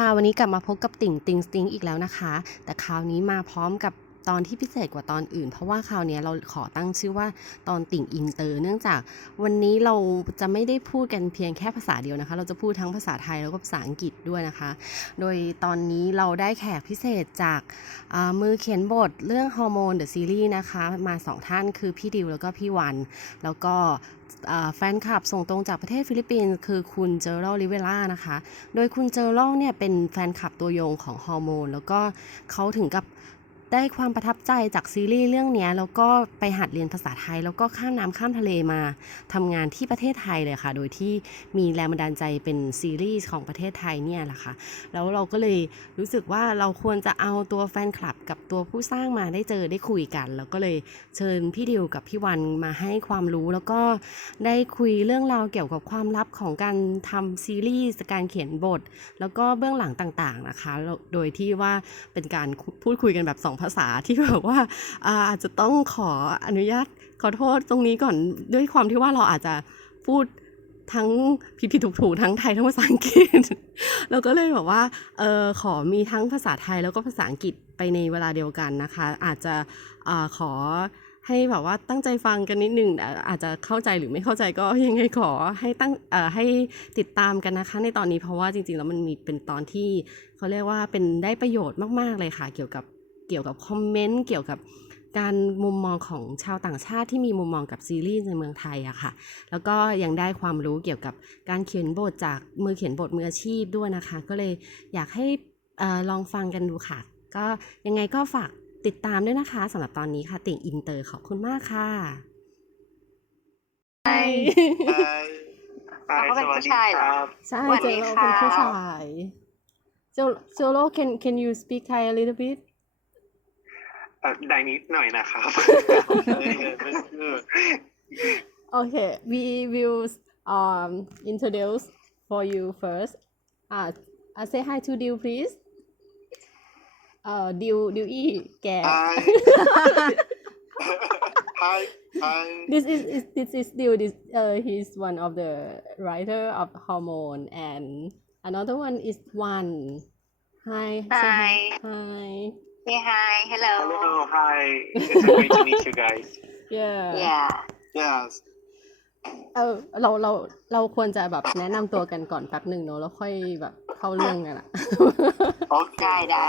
ค่ะวันนี้กลับมาพบกับติ่งติงสติงอีกแล้วนะคะแต่คราวนี้มาพร้อมกับตอนที่พิเศษกว่าตอนอื่นเพราะว่าคราวนี้เราขอตั้งชื่อว่าตอนติ่งอินเตอร์เนื่องจากวันนี้เราจะไม่ได้พูดกันเพียงแค่ภาษาเดียวนะคะเราจะพูดทั้งภาษาไทยแล้วก็ภาษาอังกฤษด้วยนะคะโดยตอนนี้เราได้แขกพิเศษจากมือเขียนบทเรื่องฮอร์โมนเดอะซีรีส์นะคะมา2ท่านคือพี่ดิวแล้วก็พี่วันแล้วก็แฟนคลับส่งตรงจากประเทศฟิลิปปินส์คือคุณเจอรลิเวล่านะคะโดยคุณเจอรเนี่ยเป็นแฟนคลับตัวยงของฮอร์โมนแล้วก็เขาถึงกับได้ความประทับใจจากซีรีส์เรื่องนี้แล้วก็ไปหัดเรียนภาษาไทยแล้วก็ข้ามน้ำข้ามทะเลมาทำงานที่ประเทศไทยเลยค่ะโดยที่มีแรงบันดาลใจเป็นซีรีส์ของประเทศไทยเนี่ยแหละค่ะแล้วเราก็เลยรู้สึกว่าเราควรจะเอาตัวแฟนคลับกับตัวผู้สร้างมาได้เจอได้คุยกันแล้วก็เลยเชิญพี่ดิวกับพี่วันมาให้ความรู้แล้วก็ได้คุยเรื่องราวเกี่ยวกับความลับของการทำซีรีส์การเขียนบทแล้วก็เบื้องหลังต่างๆนะคะโดยที่ว่าเป็นการพูดคุยกันแบบ2ภาษาที่แบบว่าอาจจะต้องขออนุญาตขอโทษตรงนี้ก่อนด้วยความที่ว่าเราอาจจะพูดทั้งผิดๆถูกๆทั้งไทยทั้งภาษาอังกฤษ เราก็เลยแบบว่าขอมีทั้งภาษาไทยแล้วก็ภาษาอังกฤษไปในเวลาเดียวกันนะคะอาจจะขอให้แบบว่าตั้งใจฟังกันนิดนึงอาจจะเข้าใจหรือไม่เข้าใจก็ยังไงขอให้ติดตามกันนะคะในตอนนี้เพราะว่าจริงๆแล้วมันมีเป็นตอนที่เขาเรียกว่าเป็นได้ประโยชน์มากๆเลยค่ะเกี่ยวกับคอมเมนต์เกี่ยวกับการมุมมองของชาวต่างชาติที่มีมุมมองกับซีรีส์ในเมืองไทยอะค่ะแล้วก็ยังได้ความรู้เกี่ยวกับการเขียนบทจากมือเขียนบทมืออาชีพด้วยนะคะก็เลยอยากให้ลองฟังกันดูค่ะก็ยังไงก็ฝากติดตามด้วยนะคะสำหรับตอนนี้ค่ะติ่งอินเตอร์ขอบคุณมากค่ะใช่ เขาก็เป็นผู้ชายเหรอ ใช่ สวัส เจ ดี โร ค่ะ เป็นผู้ชายเจโร can you speak Thai a little bit ได้นิดหน่อยนะครับ Okay, we will introduce for you first. Say hi to Diu, please. Diu E แก Hi. This is Diu. He's one of the writer of Hormone, and another one is One. Hi. Say hi. Hi. Say hi hello Hi. It's great to meet you guys. Yeah. Yes. เราควรจะแบบแนะนำตัวกันก่อนแป๊บหนึ่งเนอะแล้วค่อยแบบเข้าเรื่องกันอะ Okay. ได้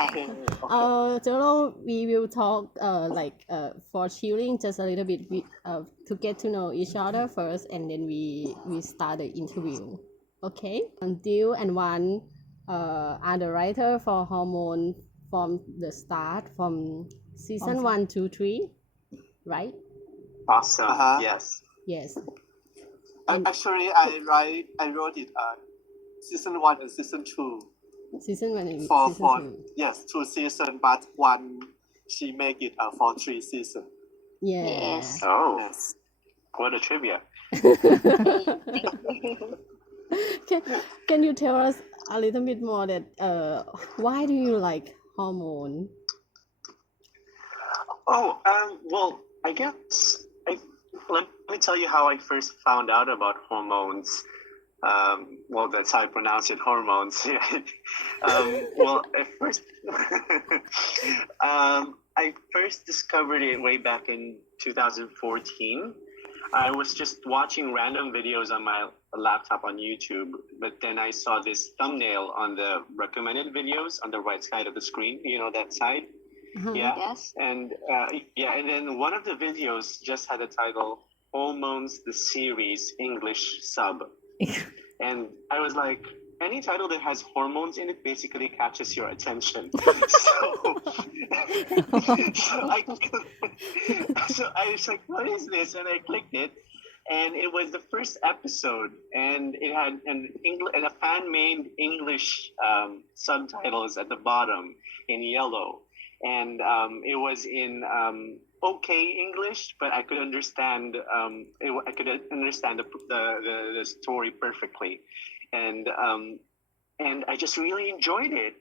Jero, we will talk for chilling just a little bit to get to know each other first, and then we start the interview. Okay. Dill and Wan are the writer for Hormone from the start, from season 1 to 3, right? Awesome. Yes. Yes. Actually, I wrote it season 1 and season 2. Season 1 and For season 2. yes, 2 season, but one she make it for 3 season. Yeah. Yes. Oh, Yes. what a trivia. Can you tell us a little bit more that why do you like Hormone? Oh, well, I guess let me tell you how I first found out about hormones. Well, that's how I pronounce it, hormones. Well, at first, I first discovered it way back in 2014. I was just watching random videos on my laptop on YouTube, but then I saw this thumbnail on the recommended videos on the right side of the screen. You know that side? Yeah. Yes. And and then one of the videos just had the title "Hormones: The Series English Sub," and I was like, any title that has hormones in it basically catches your attention. So I was like, what is this? And I clicked it, and it was the first episode, and it had a fan-made English subtitles at the bottom in yellow. And it was in okay English, but I could understand I could understand the story perfectly, and I just really enjoyed it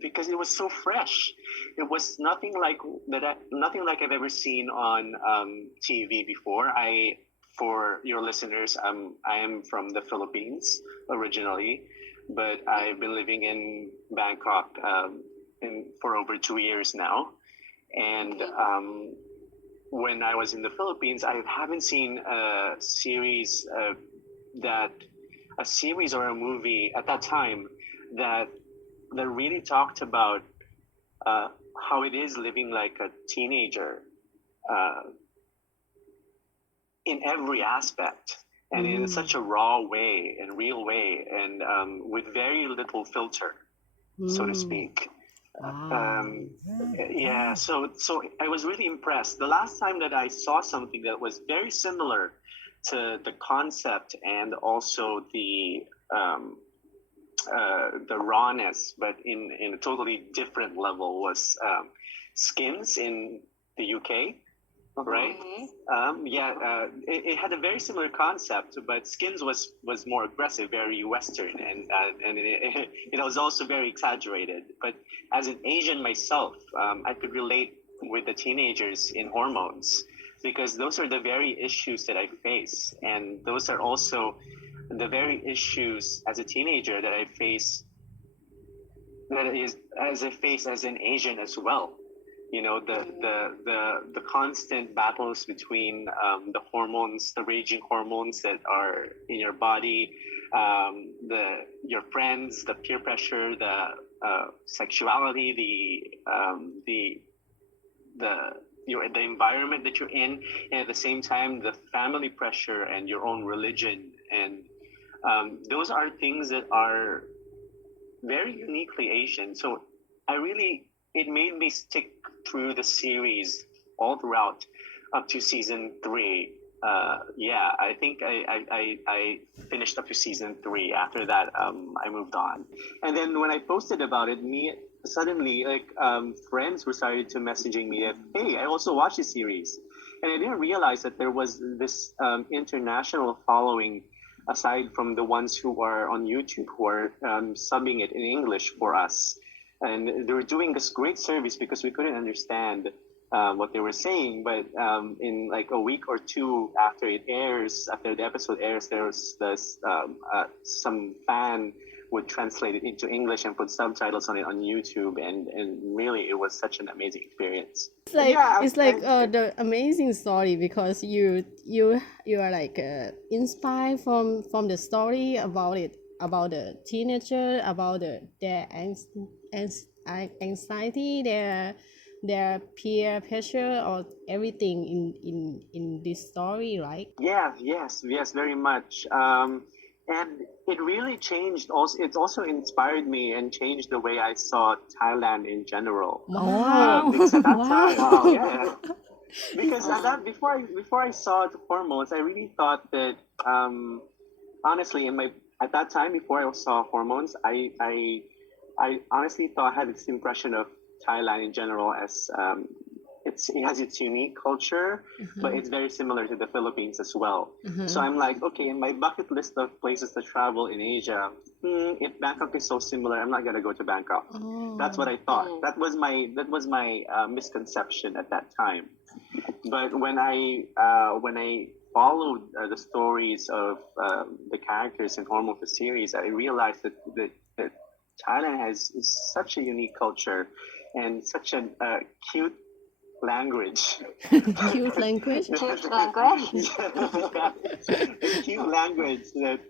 because it was so fresh. It was nothing like I've ever seen on TV before. For your listeners, I am from the Philippines originally. but I've been living in Bangkok for over 2 years now. And when I was in the Philippines, I haven't seen a series or a movie at that time that really talked about how it is living like a teenager in every aspect and in such a raw way and real way and with very little filter, so to speak. Yeah, so I was really impressed. The last time that I saw something that was very similar to the concept and also the rawness, but in a totally different level, was Skins in the UK, right? It had a very similar concept, but Skins was more aggressive, very Western, and it was also very exaggerated. But as an Asian myself, I could relate with the teenagers in hormones because those are the very issues that I face, and those are also the very issues as a teenager that I face as an Asian as well. You know, the constant battles between the hormones, the raging hormones that are in your body, your friends, the peer pressure, the sexuality, the environment that you're in, and at the same time the family pressure and your own religion, and those are things that are very uniquely Asian. So it made me stick through the series all throughout up to season 3. I think I finished up to season 3. After that, I moved on. And then when I posted about it, suddenly friends were started to messaging me that, hey, I also watched the series. And I didn't realize that there was this international following aside from the ones who are on YouTube who are subbing it in English for us. And they were doing this great service because we couldn't understand what they were saying. But in like a week or two after the episode airs, there was some fan would translate it into English and put subtitles on it on YouTube, and really it was such an amazing experience. It's like the amazing story because you are like inspired from the story about the teenager, about their anxiety, their peer pressure, or everything in this story, right? Yes, very much. And it really changed. Also, it also inspired me and changed the way I saw Thailand in general. Wow! Because at that time, because before I saw the hormones, I really thought that honestly, at that time before I saw hormones, I honestly thought I had this impression of Thailand in general as it has its unique culture, but it's very similar to the Philippines as well. So I'm like, okay, in my bucket list of places to travel in Asia, if Bangkok is so similar, I'm not gonna go to Bangkok. That's what I thought. That was my misconception at that time. But when I followed the stories of the characters in Hormone the series, I realized that Thailand has such a unique culture and such a cute language. Cute language? Cute language? Cute language that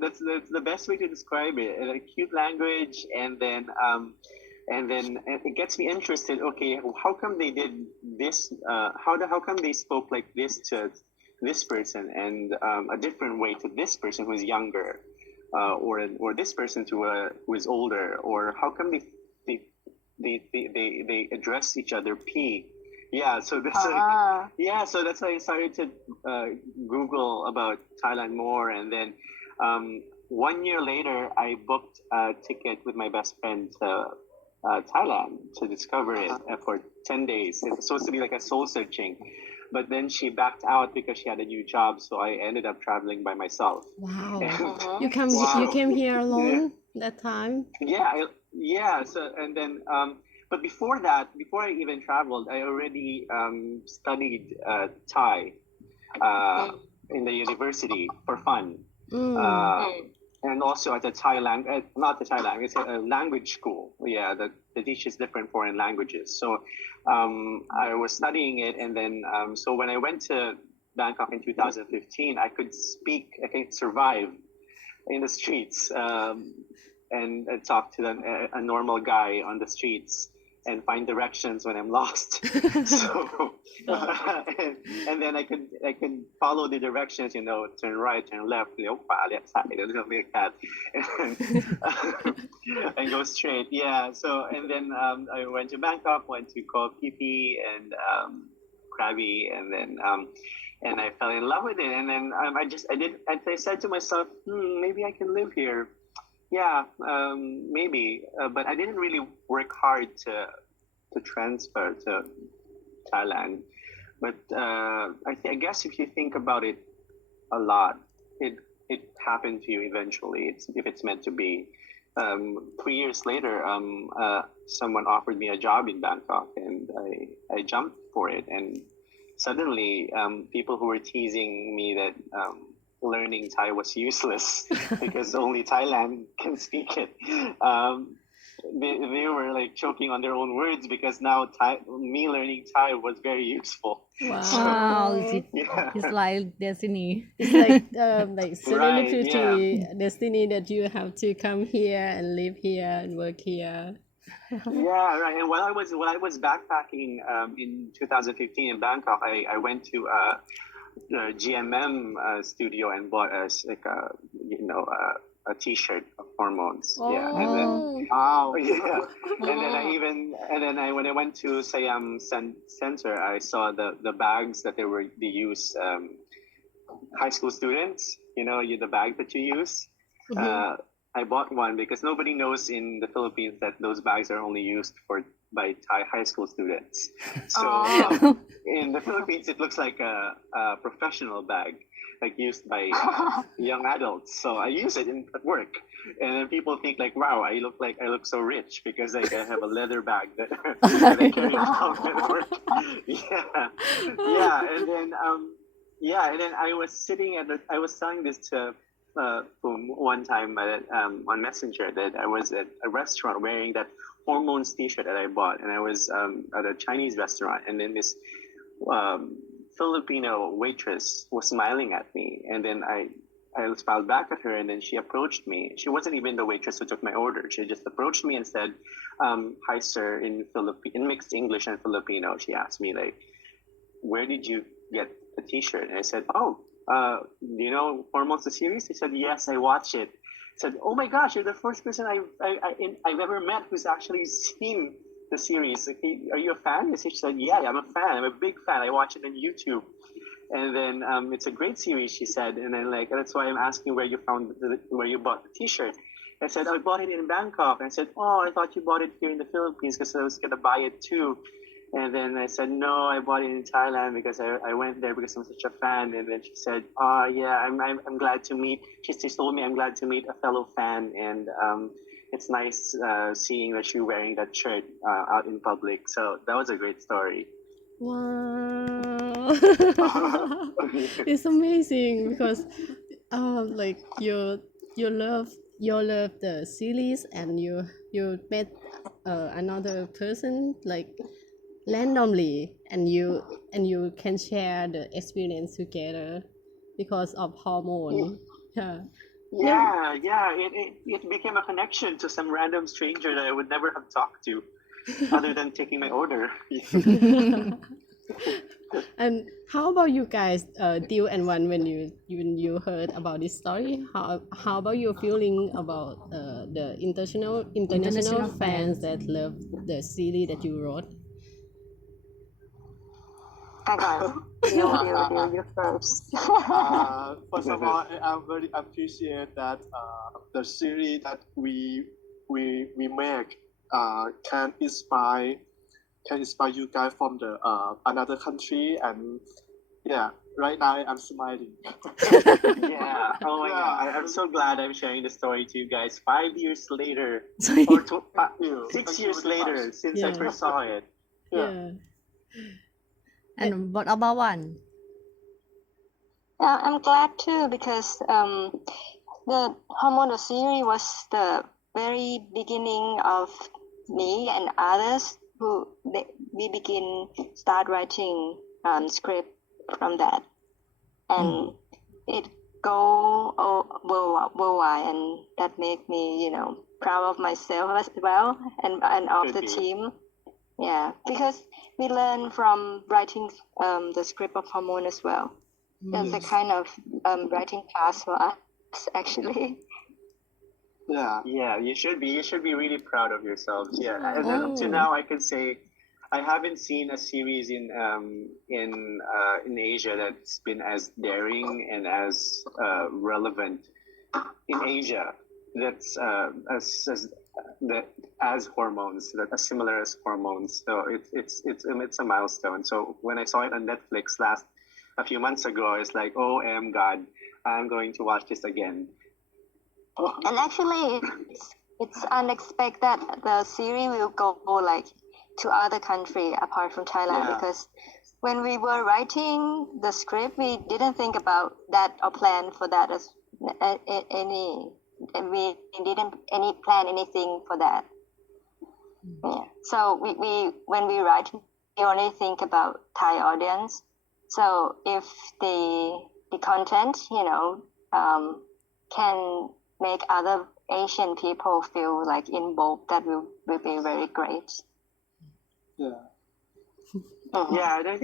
that's the best way to describe it. A cute language, and then it gets me interested. Okay, how come they did this? How come they spoke like this to this person and a different way to this person who is younger, or this person who is older, or how come they address each other P? So that's so that's why I started to Google about Thailand more, and then 1 year later I booked a ticket with my best friend to Thailand to discover it for 10 days. It was supposed to be like a soul searching, but then she backed out because she had a new job, so I ended up traveling by myself. Wow. You came here alone that time? So and then but before that, before I even traveled, I already studied Thai in the university for fun. and also at the Thailand, not the Thailand, it's a language school. Yeah, the teach is different foreign languages. So I was studying it, and then so when I went to Bangkok in 2015, I could survive in the streets and talk to a normal guy on the streets and find directions when I'm lost. So and then I could follow the directions, turn right, turn left, เลี้ยวขวาเลี้ยวซ้าย something like that, and go straight. Yeah. So and then I went to Bangkok, went to Koh Phi Phi and Krabi, and then and I fell in love with it. And then I said to myself, maybe I can live here. Yeah, maybe, but I didn't really work hard to transfer to Thailand. But I guess if you think about it a lot, it happened to you eventually. If it's meant to be. 3 years later, someone offered me a job in Bangkok, and I jumped for it. And suddenly, people who were teasing me that learning Thai was useless because only Thailand can speak it. They were like choking on their own words because now me learning Thai was very useful. Wow, it's like destiny. It's like serendipity, Right, destiny that you have to come here and live here and work here. Yeah, right. And while I was backpacking in 2015 in Bangkok, I went to the GMM studio and bought a T-shirt of hormones. Yeah, and then Wow. yeah, and then when I went to Siam Center, I saw the bags that they use high school students. The bag that you use. I bought one because nobody knows in the Philippines that those bags are only used by Thai high school students. So in the Philippines, it looks like a professional bag, like used by young adults. So I use it at work, and then people think like, "Wow, I look so rich because I have a leather bag that I carry around at work." Yeah, and then I was telling this to one time on Messenger that I was at a restaurant wearing that hormones T-shirt that I bought, and I was at a Chinese restaurant, and then this Filipino waitress was smiling at me, and then I smiled back at her, and then she approached me. She wasn't even the waitress who took my order. She just approached me and said, "Hi, sir," in mixed English and Filipino. She asked me like, "Where did you get the T-shirt?" And I said, "Oh, do you know Hormones the series?" He said, "Yes, I watch it." I said, "Oh my gosh, you're the first person I've ever met who's actually seen the series. Like, are you a fan?" She said, "Yeah, I'm a fan. I'm a big fan. I watch it on YouTube." And then it's a great series, she said. And then that's why I'm asking where you bought the T-shirt. I said, "I bought it in Bangkok." And I said, "Oh, I thought you bought it here in the Philippines because I was gonna buy it too." And then I said, "No, I bought it in Thailand because I went there because I'm such a fan." And then she said, "Oh yeah, I'm glad to meet." She told me I'm glad to meet a fellow fan, and it's nice seeing that you're wearing that shirt out in public. So that was a great story. Wow. It's amazing because like you love the series, and you met another person like randomly, and you can share the experience together because of hormone. It became a connection to some random stranger that I would never have talked to other than taking my order. And how about you guys, Deal and One, when you heard about this story? How about your feeling about the international fans that love the series that you wrote? You first. First of all, I very appreciate that the series that we make can inspire you guys from the another country, and yeah, right now I'm smiling. Yeah. Oh my God. I'm so glad I'm sharing the story to you guys 5 years later, Sorry. or 6 Thank you years very later much. since I first saw it. Yeah. And what about one? I'm glad too because The Hormonal series was the very beginning of me and others who we start writing script from that, and it go worldwide, and that make me proud of myself as well, and of the team. Yeah, because we learn from writing the script of Hormone as well. That's a kind of writing class for us, actually. Yeah, you should be really proud of yourselves. Yeah, and then up to now I can say I haven't seen a series in Asia that's been as daring and as relevant in Asia. That's as hormones, that as similar as hormones. So it's a milestone. So when I saw it on Netflix a few months ago, it's like, oh, God, I'm going to watch this again. And actually, it's unexpected the series will go like to other country apart from Thailand, because when we were writing the script, we didn't think about that or plan for that as any, and we didn't plan anything for that. Yeah. So we when we write, we only think about Thai audience. So if the content can make other Asian people feel like involved, that will be very great. Yeah, and I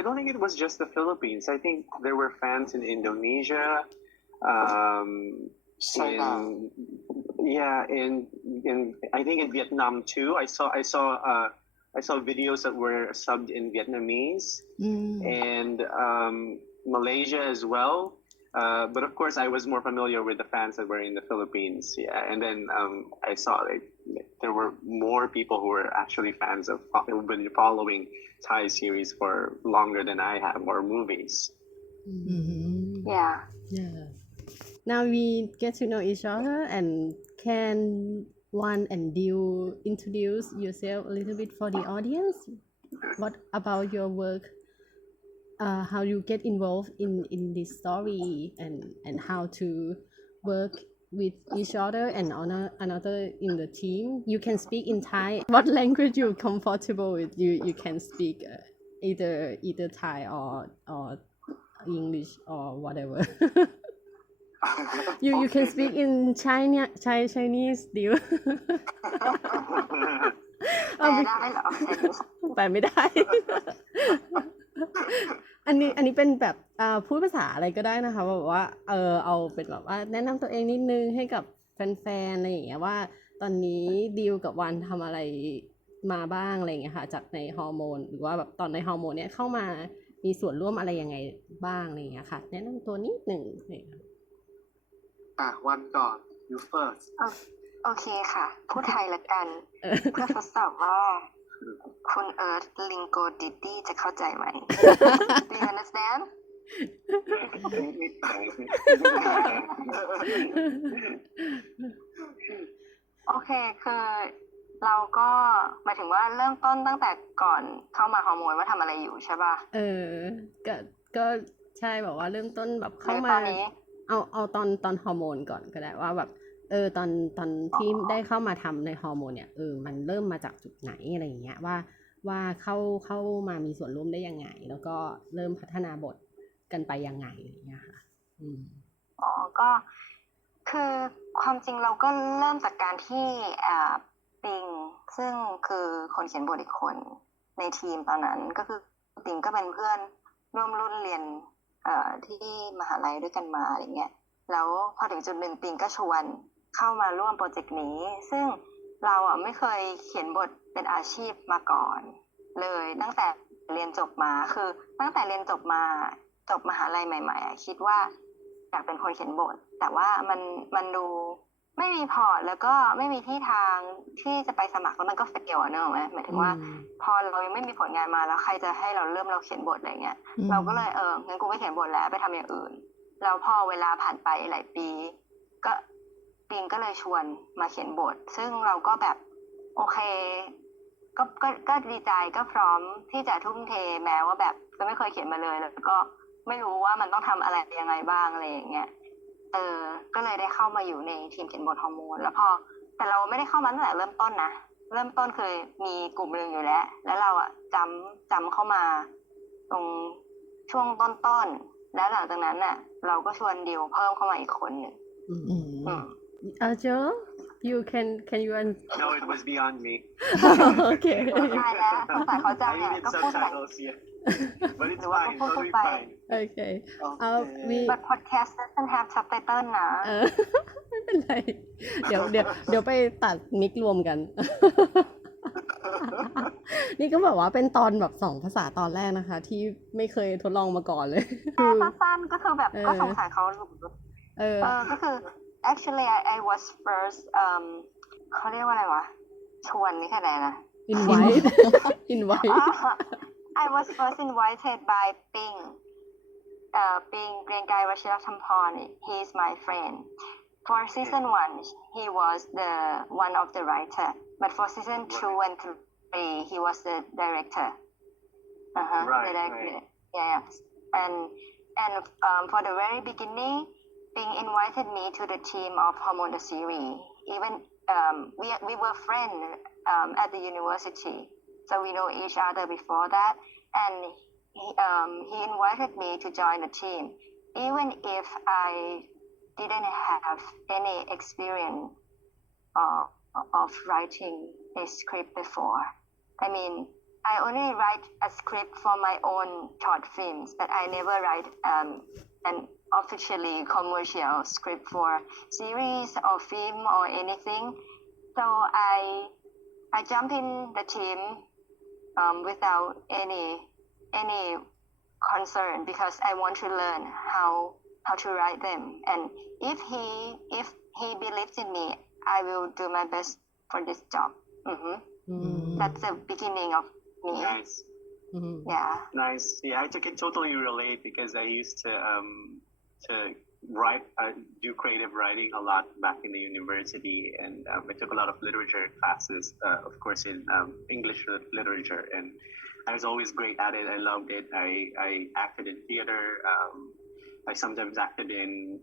don't think it was just the Philippines. I think there were fans in Indonesia, China. in I think in Vietnam too. I saw videos that were subbed in Vietnamese and Malaysia as well. But of course, I was more familiar with the fans that were in the Philippines. Yeah, and then I saw there were more people who were actually fans of been following Thai series for longer than I have, or movies. Yeah. Now we get to know each other, and can Wan and Diu introduce yourself a little bit for the audience? What about your work? How you get involved in this story, and how to work with each other and another in the team. You can speak in Thai. What language you're comfortable with? You can speak either Thai or English or whatever. You can speak in Chinese ดิว แปลได้เหรอ แปลไม่ได้ อันนี้เป็นแบบพูดภาษาอะไรก็ได้นะคะแบบว่าเอาเป็นแบบว่าแนะนำตัวเองนิดนึงให้กับแฟนๆอะไรอย่างเงี้ยว่าตอนนี้ดิวกับวันทำอะไรมาบ้างอะไรอย่างเงี้ยค่ะจากในฮอร์โมนหรือว่าแบบตอนในฮอร์โมนเนี้ยเข้ามามีส่วนร่วมอะไรยังไงบ้างอะไรอย่างเงี้ยค่ะแนะนำตัวนิดนึงวันก่อน you first โอเคค่ะ พูดไทยละกัน เพื่อทดสอบว่าคุณเอิร์ธลิงโกดิตี้จะเข้าใจไหม Do you understand? โอเคคือเราก็หมายถึงว่าเริ่มต้นตั้งแต่ก่อนเข้ามาฮอร์โมนว่าทำอะไรอยู่ใช่ป่ะก็ใช่แบบว่าเริ่มต้นแบบเข้ามาเอาตอนฮอร์โมนก่อนก็ได้ว่าแบบตอนที่ได้เข้ามาทำในฮอร์โมนเนี่ยมันเริ่มมาจากจุดไหนอะไรอย่างเงี้ยว่าเข้ามามีส่วนร่วมได้ยังไงแล้วก็เริ่มพัฒนาบทกันไปยังไงอย่างเงี้ยค่ะก็คือความจริงเราก็เริ่มจากการที่ปิงซึ่งคือคนเขียนบทอีกคนในทีมตอนนั้นก็คือปิงก็เป็นเพื่อนร่วมรุ่นเรียนที่มหาลัยด้วยกันมาอะไรเงี้ยแล้วพอถึงจุดหนึ่งปิงก็ชวนเข้ามาร่วมโปรเจกต์นี้ซึ่งเราไม่เคยเขียนบทเป็นอาชีพมาก่อนเลยตั้งแต่เรียนจบมาคือตั้งแต่เรียนจบมหาลัยใหม่ๆคิดว่าอยากเป็นคนเขียนบทแต่ว่ามันดูไม่มีพอร์ตแล้วก็ไม่มีที่ทางที่จะไปสมัครแล้วมันก็เฟลเนอะหมายถึงว่าพอเรายังไม่มีผลงานมาแล้วใครจะให้เราเราเขียนบทอะไรเงี้ยเราก็เลยงั้นกูไม่เขียนบทแล้วไปทำอย่างอื่นแล้วพอเวลาผ่านไปหลายปีก็ปิงก็เลยชวนมาเขียนบทซึ่งเราก็แบบโอเคก็ดีใจก็พร้อมที่จะทุ่มเทแม้ว่าแบบจะไม่เคยเขียนมาเลยแล้วก็ไม่รู้ว่ามันต้องทำอะไรยังไงบ้างอะไรอย่างเงี้ย ก็เลยได้เข้ามาอยู่ในทีมเขียนบทฮอร์โมนแล้วแต่เราไม่ได้เข้ามาตั้งแต่เริ่มต้นนะเริ่มต้นเคยมีกลุ่มหนึ่งอยู่แล้วเราอะจำเข้ามาตรงช่วงต้นแล้วหลังจากนั้นน่ะเราก็ชวนดิวเพิ่มเข้ามาอีกคนหนึ่งJoe you can you No, it was beyond me. okay ใช่แล้วสงสัยเขาจำ I เนี่ย needed ก็พูดใส่ subtitles, yeah. But it's หรือว่า fine, ก็พูด totally ไป fine. okay Okay. we but podcast doesn't have subtitle นะ ไม่เป็นไรเดี๋ยวไปตัดมิกรวมกัน นี่ก็แบบว่าเป็นตอนแบบ2ภาษาตอนแรกนะคะ ที่ไม่เคยทดลองมาก่อนเลย สั้นๆก็คือแบบก็สงสัยเขาก็คือ actually I was first เขาเรียกว่าอะไรวะชวนนี่แค่ไหนนะ invite I was first invited by Pingเกรียงไกรวชิรธรรมพร he is my friend for season 1 he was the one of the writer but for season 2 and 3 he was the director Right, the director right. yeah and for the very beginning Ping invited me to the team of Hormone the series even we were friends at the university so we know each other before that and he invited me to join the team even if I didn't have any experience of writing a script before. I mean, I only write a script for my own short films, but I never write an officially commercial script for series or film or anything. So I jump in the team without any concern because I want to learn how to write them. And if he believes in me, I will do my best for this job. That's the beginning of me. Nice. Yeah. Nice. Yeah, I can totally relate because I used to write, do creative writing a lot back in the university, and I took a lot of literature classes, of course, in English literature, and I was always great at it. I loved it. I acted in theater. I sometimes acted in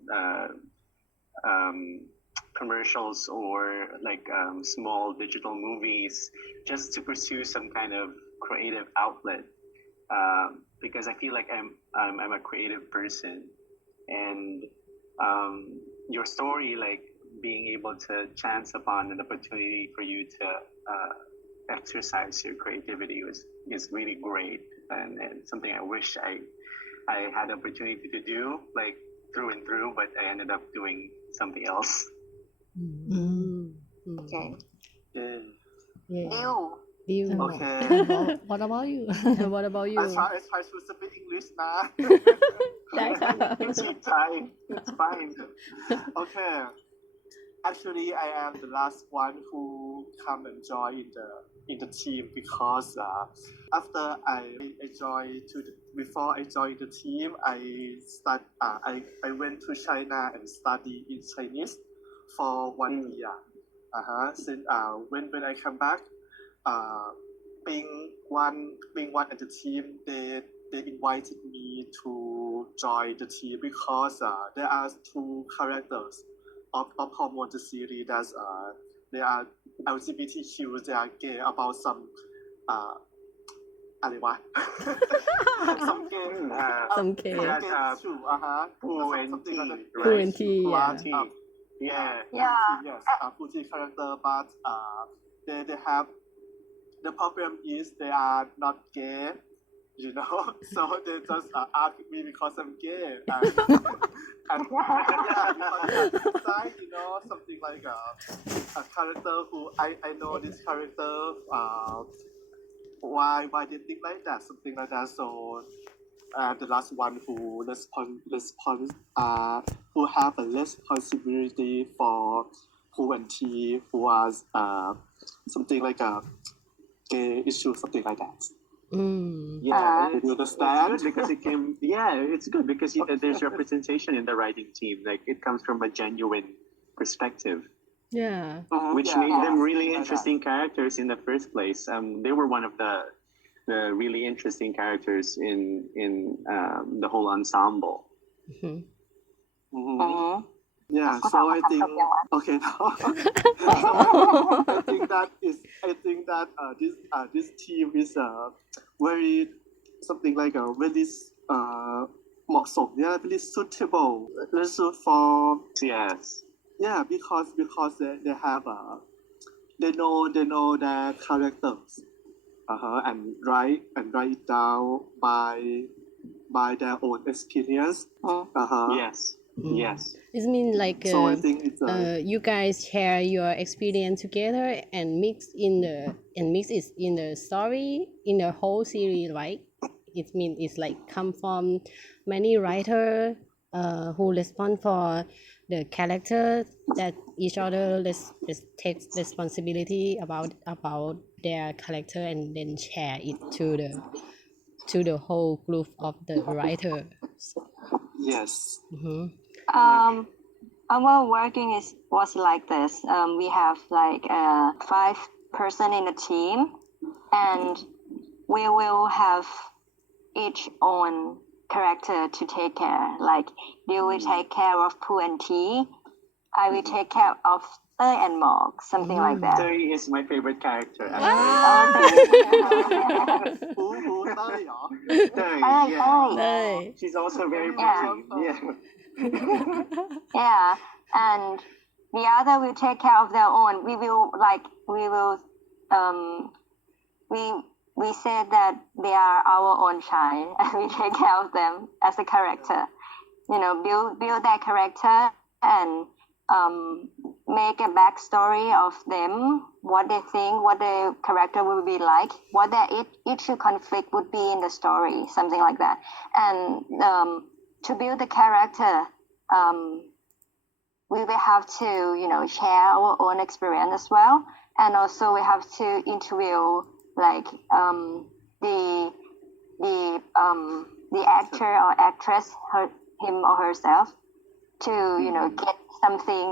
commercials or like small digital movies just to pursue some kind of creative outlet because I feel like I'm a creative person and your story like being able to chance upon an opportunity for you to exercise your creativity is really great and something I wish I had the opportunity to do like through and through, but I ended up doing something else. Okay. Yeah. Deal. Okay. What about you What about you I try to speak English now. ได้ค่ะ It's fine. It's fine. Okay. Actually, I am the last one who come and join in the team because after before I joined the team, I went to China and study in Chinese for 1 year. Since when I come back, being one at the team, they invited me to join the team because there are 2 characters of Hormone the series that they are LGBTQ, they are gay about some อะไรวะ some gay Some gay too Poo and something like that. T, Poo and T, yeah. Yes, Fuji character, but they have the problem is they are not gay, you know. So they just ask me because I'm gay, and yeah, because inside, you know, something like a character who I know this character. Why they think like that? Something like that. So the last one who who have a responsibility for Poo and T, who was something like a gay issue, something like that. Yeah, you understand? It's good because it's good because there's representation in the writing team. Like it comes from a genuine perspective. Yeah Which made them really interesting characters in the first place. They were one of the really interesting characters in the whole ensemble. Mhm. อือฮึ Yeah, ก็ so ถาม I คำ think จบยังวะ okay now. I think that this team is very something like a very เหมาะสม yeah, very suitable, very suit for Yes. yeah because they have they know their characters and write it down by their own experience. อืม Yes. Yes. It means like So I think it's you guys share your experience together and mix it in the story in the whole series, right? It means it's like come from many writers who respond for the character that each other takes responsibility about their character and then share it to the whole group of the writers. yes. Mhm. Our working was like this. We have like 5 person in a team, and we will have each own character to take care. Like you will take care of Pooh and Tea. I will take care of Tơi and Mog, something like that. Terry is my favorite character. Oh, Actually. Who เต้ยเหรอ Terry, Tơi, yeah. Tơi. Right. She's also very Yeah. pretty. Yeah. Yeah, and the other will take care of their own. We said that they are our own child, and we take care of them as a character. Build their character and make a backstory of them, what they think, what their character will be like, what their issue conflict would be in the story, something like that. And to build the character, we will have to, share our own experience as well, and also we have to interview like the actor or actress, him or herself, to get something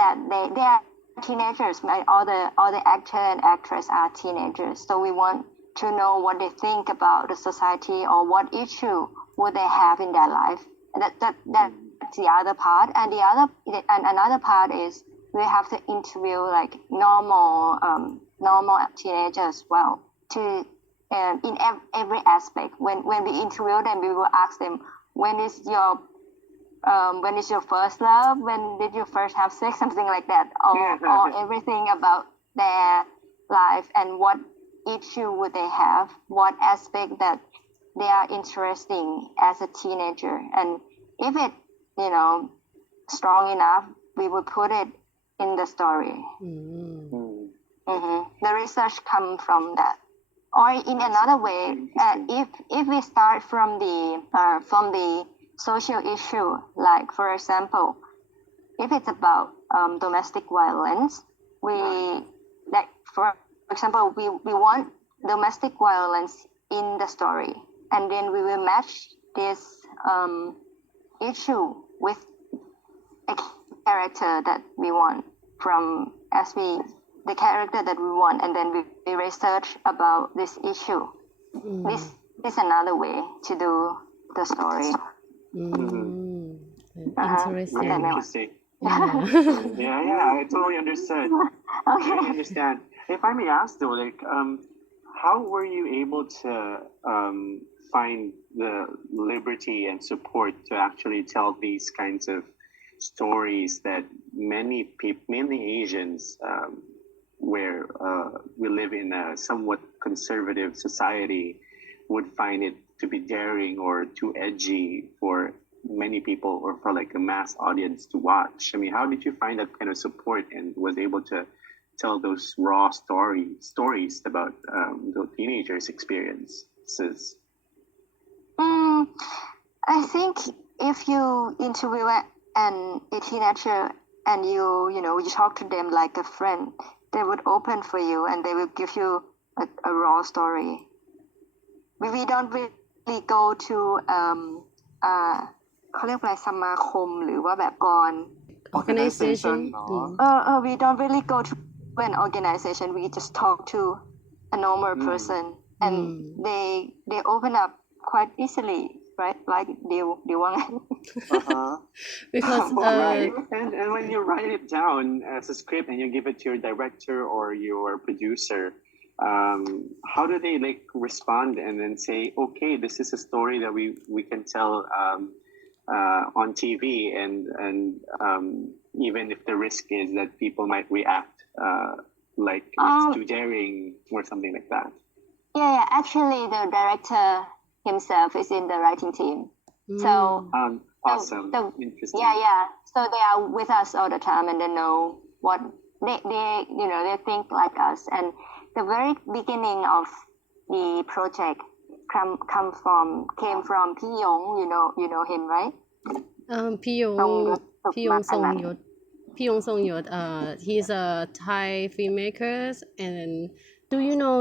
that they are teenagers. All the actor and actress are teenagers, so we want to know what they think about the society or what issue would they have in their life. That's the other part, and another part is we have to interview like normal teenagers as well to in every aspect. When we interview them, we will ask them, when is your first love, when did you first have sex, something like that, or everything about their life and what issue would they have, what aspect that they are interesting as a teenager, and if it strong enough, we will put it in the story. The research come from that, or in another way, if we start from the social issue, like for example, if it's about domestic violence, for example, we want domestic violence in the story, and then we will match this issue with a character that we want the character that we want, and then we research about this issue. This is another way to do the story. Interesting. Very interesting. Yeah, I totally understood. Okay. I understand. If I may ask though, like, how were you able to find the liberty and support to actually tell these kinds of stories that many Asians, where we live in a somewhat conservative society, would find it to be daring or too edgy for many people or for like a mass audience to watch? I mean, how did you find that kind of support and was able to tell those raw stories about the teenagers' experiences? I think if you interview a teenager and you talk to them like a friend, they would open for you and they will give you a raw story. We don't really go to เขาเรียกอะไรสมาคมหรือว่าแบบกร Organization. We don't really go to an organization. We just talk to a normal person, and they open up quite easily right ดิวว่าไง because Right. And when you write it down as a script and you give it to your director or your producer, how do they like respond and then say, okay, this is a story that we can tell on TV, and even if the risk is that people might react like it's too daring or something like that. Yeah, actually the director himself is in the writing team. So Awesome. Interesting. yeah. So they are with us all the time and they know what they they think like us. And the very beginning of the project came from พี่ยง you know him, right? พี่ยง ทรงยศ he's a Thai filmmaker and do you know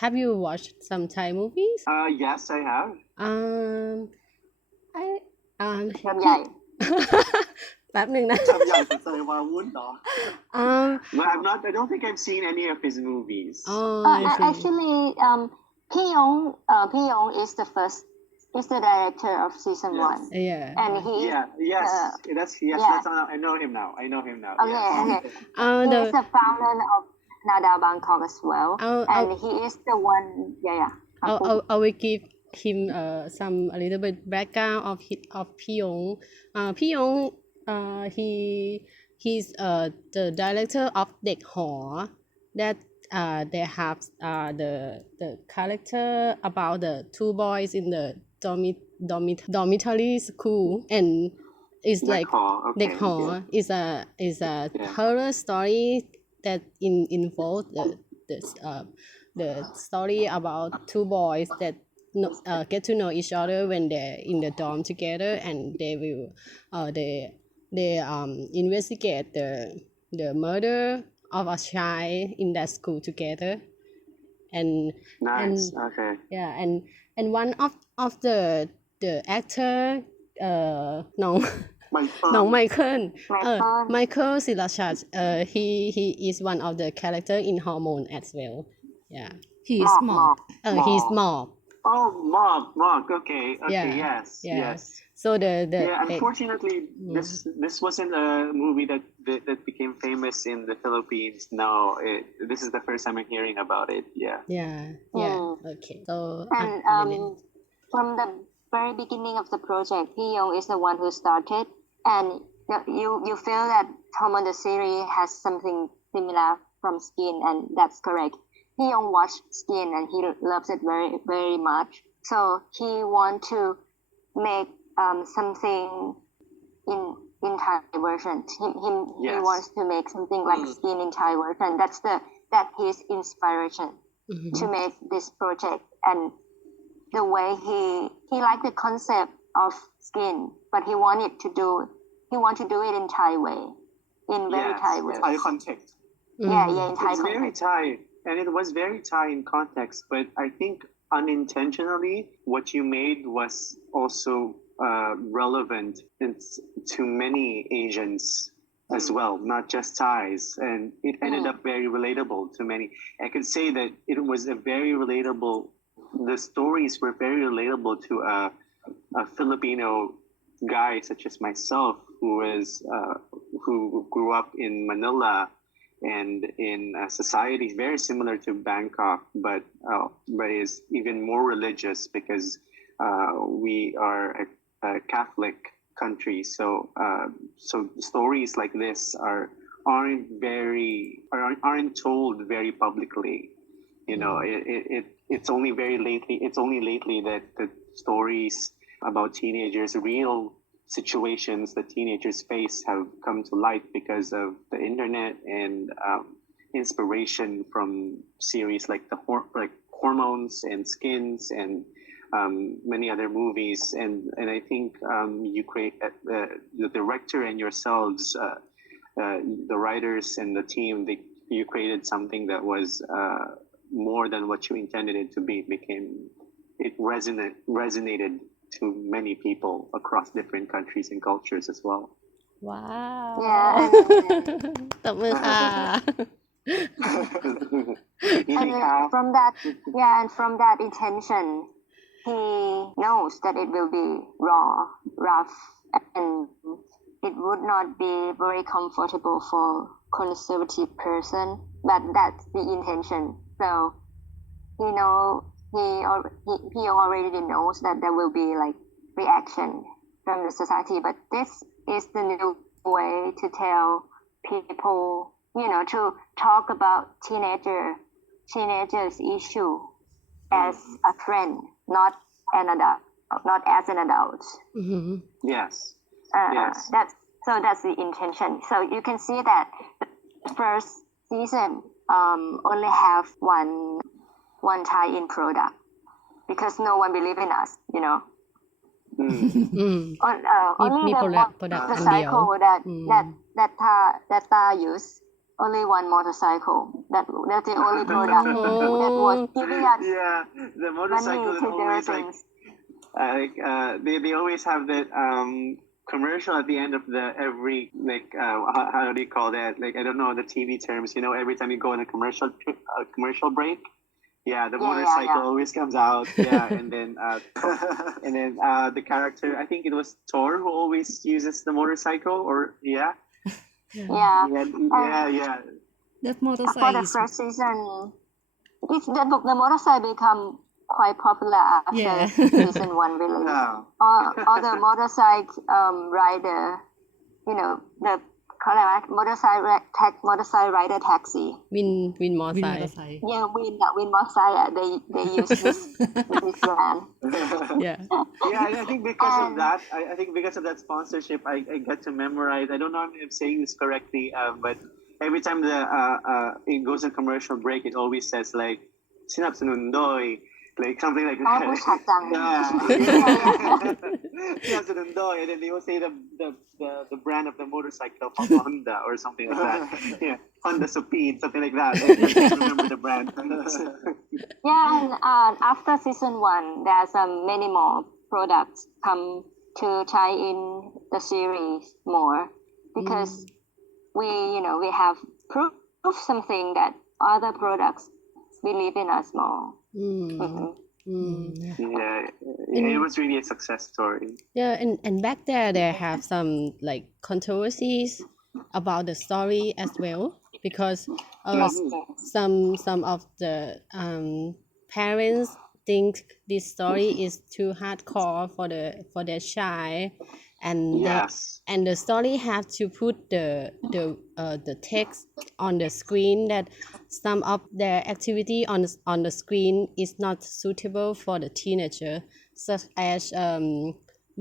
have you watched some Thai movies? Yes, I have. Châmใหญ่ แป๊บหนึ่งนะ จำใหญ่เป็นใจวาวุ่นเหรอ But I don't think I've seen any of his movies. I see. Actually พี่ยงis the director of season Yes. 1 yeah and he Yes, that's yeah. I know him now. Okay, Yes. okay. He is the founder of Nada Bangkok as well, and he is the one. Yeah. I will give him some a little bit background of Pyong. Pyong he's the director of เด็กหอ that they have the character about the two boys in the dormitory school, and it's like เด็กหอ is a horror story that involves the story about two boys that get to know each other when they're in the dorm together, and they will they investigate the murder of a child in that school together, and Nice. Okay. yeah, and one of the actor น้อง น้องไมเคิล ไมเคิลศิลชัดhe is one of the character in Hormone as well. Yeah, he's Mob. he's Mob. Oh, Mog. Okay. Yeah. Yes. So Unfortunately, this wasn't a movie that became famous in the Philippines. No, this is the first time I'm hearing about it. Yeah. Okay. So And from the very beginning of the project, Hee Young is the one who started, and you feel that Hormone the series has something similar from Skin, and that's correct. Hee Young watched Skin and he loves it very, very much. So he want to make something in Thai version. He wants to make something like Skin in Thai version. That's his inspiration to make this project. And the way he liked the concept of Skin, but he want to do it in Thai way, in very Thai way. Thai context. Yeah, in Thai It's very context. Thai, and it was very Thai in context. But I think unintentionally, what you made was also relevant to many Asians as well, not just Thais, and it ended up very relatable to many. I could say that it was a very relatable. The stories were very relatable to a Filipino guy such as myself, who grew up in Manila and in society very similar to Bangkok, but is even more religious because we are a Catholic country. So stories like this aren't told very publicly. It's only lately that the stories about teenagers, real situations that teenagers face, have come to light because of the internet and inspiration from series like Hormones and Skins and many other movies. And I think you create the director and yourselves, the writers and the team, you created something that was more than what you intended it to be. It resonated to many people across different countries and cultures as well. Wow. Yeah. ตบมือค่ะ And from that intention, he knows that it will be raw, rough, and it would not be very comfortable for conservative person, but that's the intention. So, you know, he already knows that there will be like reaction from the society, but this is the new way to tell people, you know, to talk about teenagers issue as a friend, not an adult, not as an adult. Mm-hmm. Yes. Yes. That's the intention. So you can see that the first season only have one tie-in product because no one believe in us, you know. Only มี the product อันเดียว motorcycle that Tha use only one motorcycle. That's the only product that was giving us Yeah, the motorcycle is money to do always things. They always have that commercial at the end of the every how do you call that? Like I don't know the TV terms. You know, every time you go in a commercial break. Yeah, the motorcycle always comes out. Yeah, and then the character, I think it was Thor who always uses the motorcycle, or Yeah. That For motorcycle the is first season, the motorcycle become quite popular after Yeah. season 1 release. Yeah. Or the motorcycle rider, you know, the motorcycle rider taxi. วินมอ วิน ไซ มอ ค์ เตอร์ไซค์ Yeah, win motorcycle. They use this brand. yeah Yeah, I think because of that, I think because of that sponsorship, I get to memorize. I don't know if I'm saying this correctly, but every time it goes in commercial break, it always says like "sinapsanun doi," like something like that. Oh, Bushakang. Yeah. "Sinapsanun doi," and then they will say the brand of the motorcycle, Honda or something like that. Yeah, Honda Speed, something like that. I can't remember the brand. Yeah, and after season 1, there's many more products come to tie in the series more because we have proof something that other products believe in us more. Yeah, it was really a success story. Yeah, and back there they have some like controversies about the story as well because some of the parents think this story is too hardcore for their child and Yes. and the story have to put the text on the screen that some of their activity on the screen is not suitable for the teenager, such as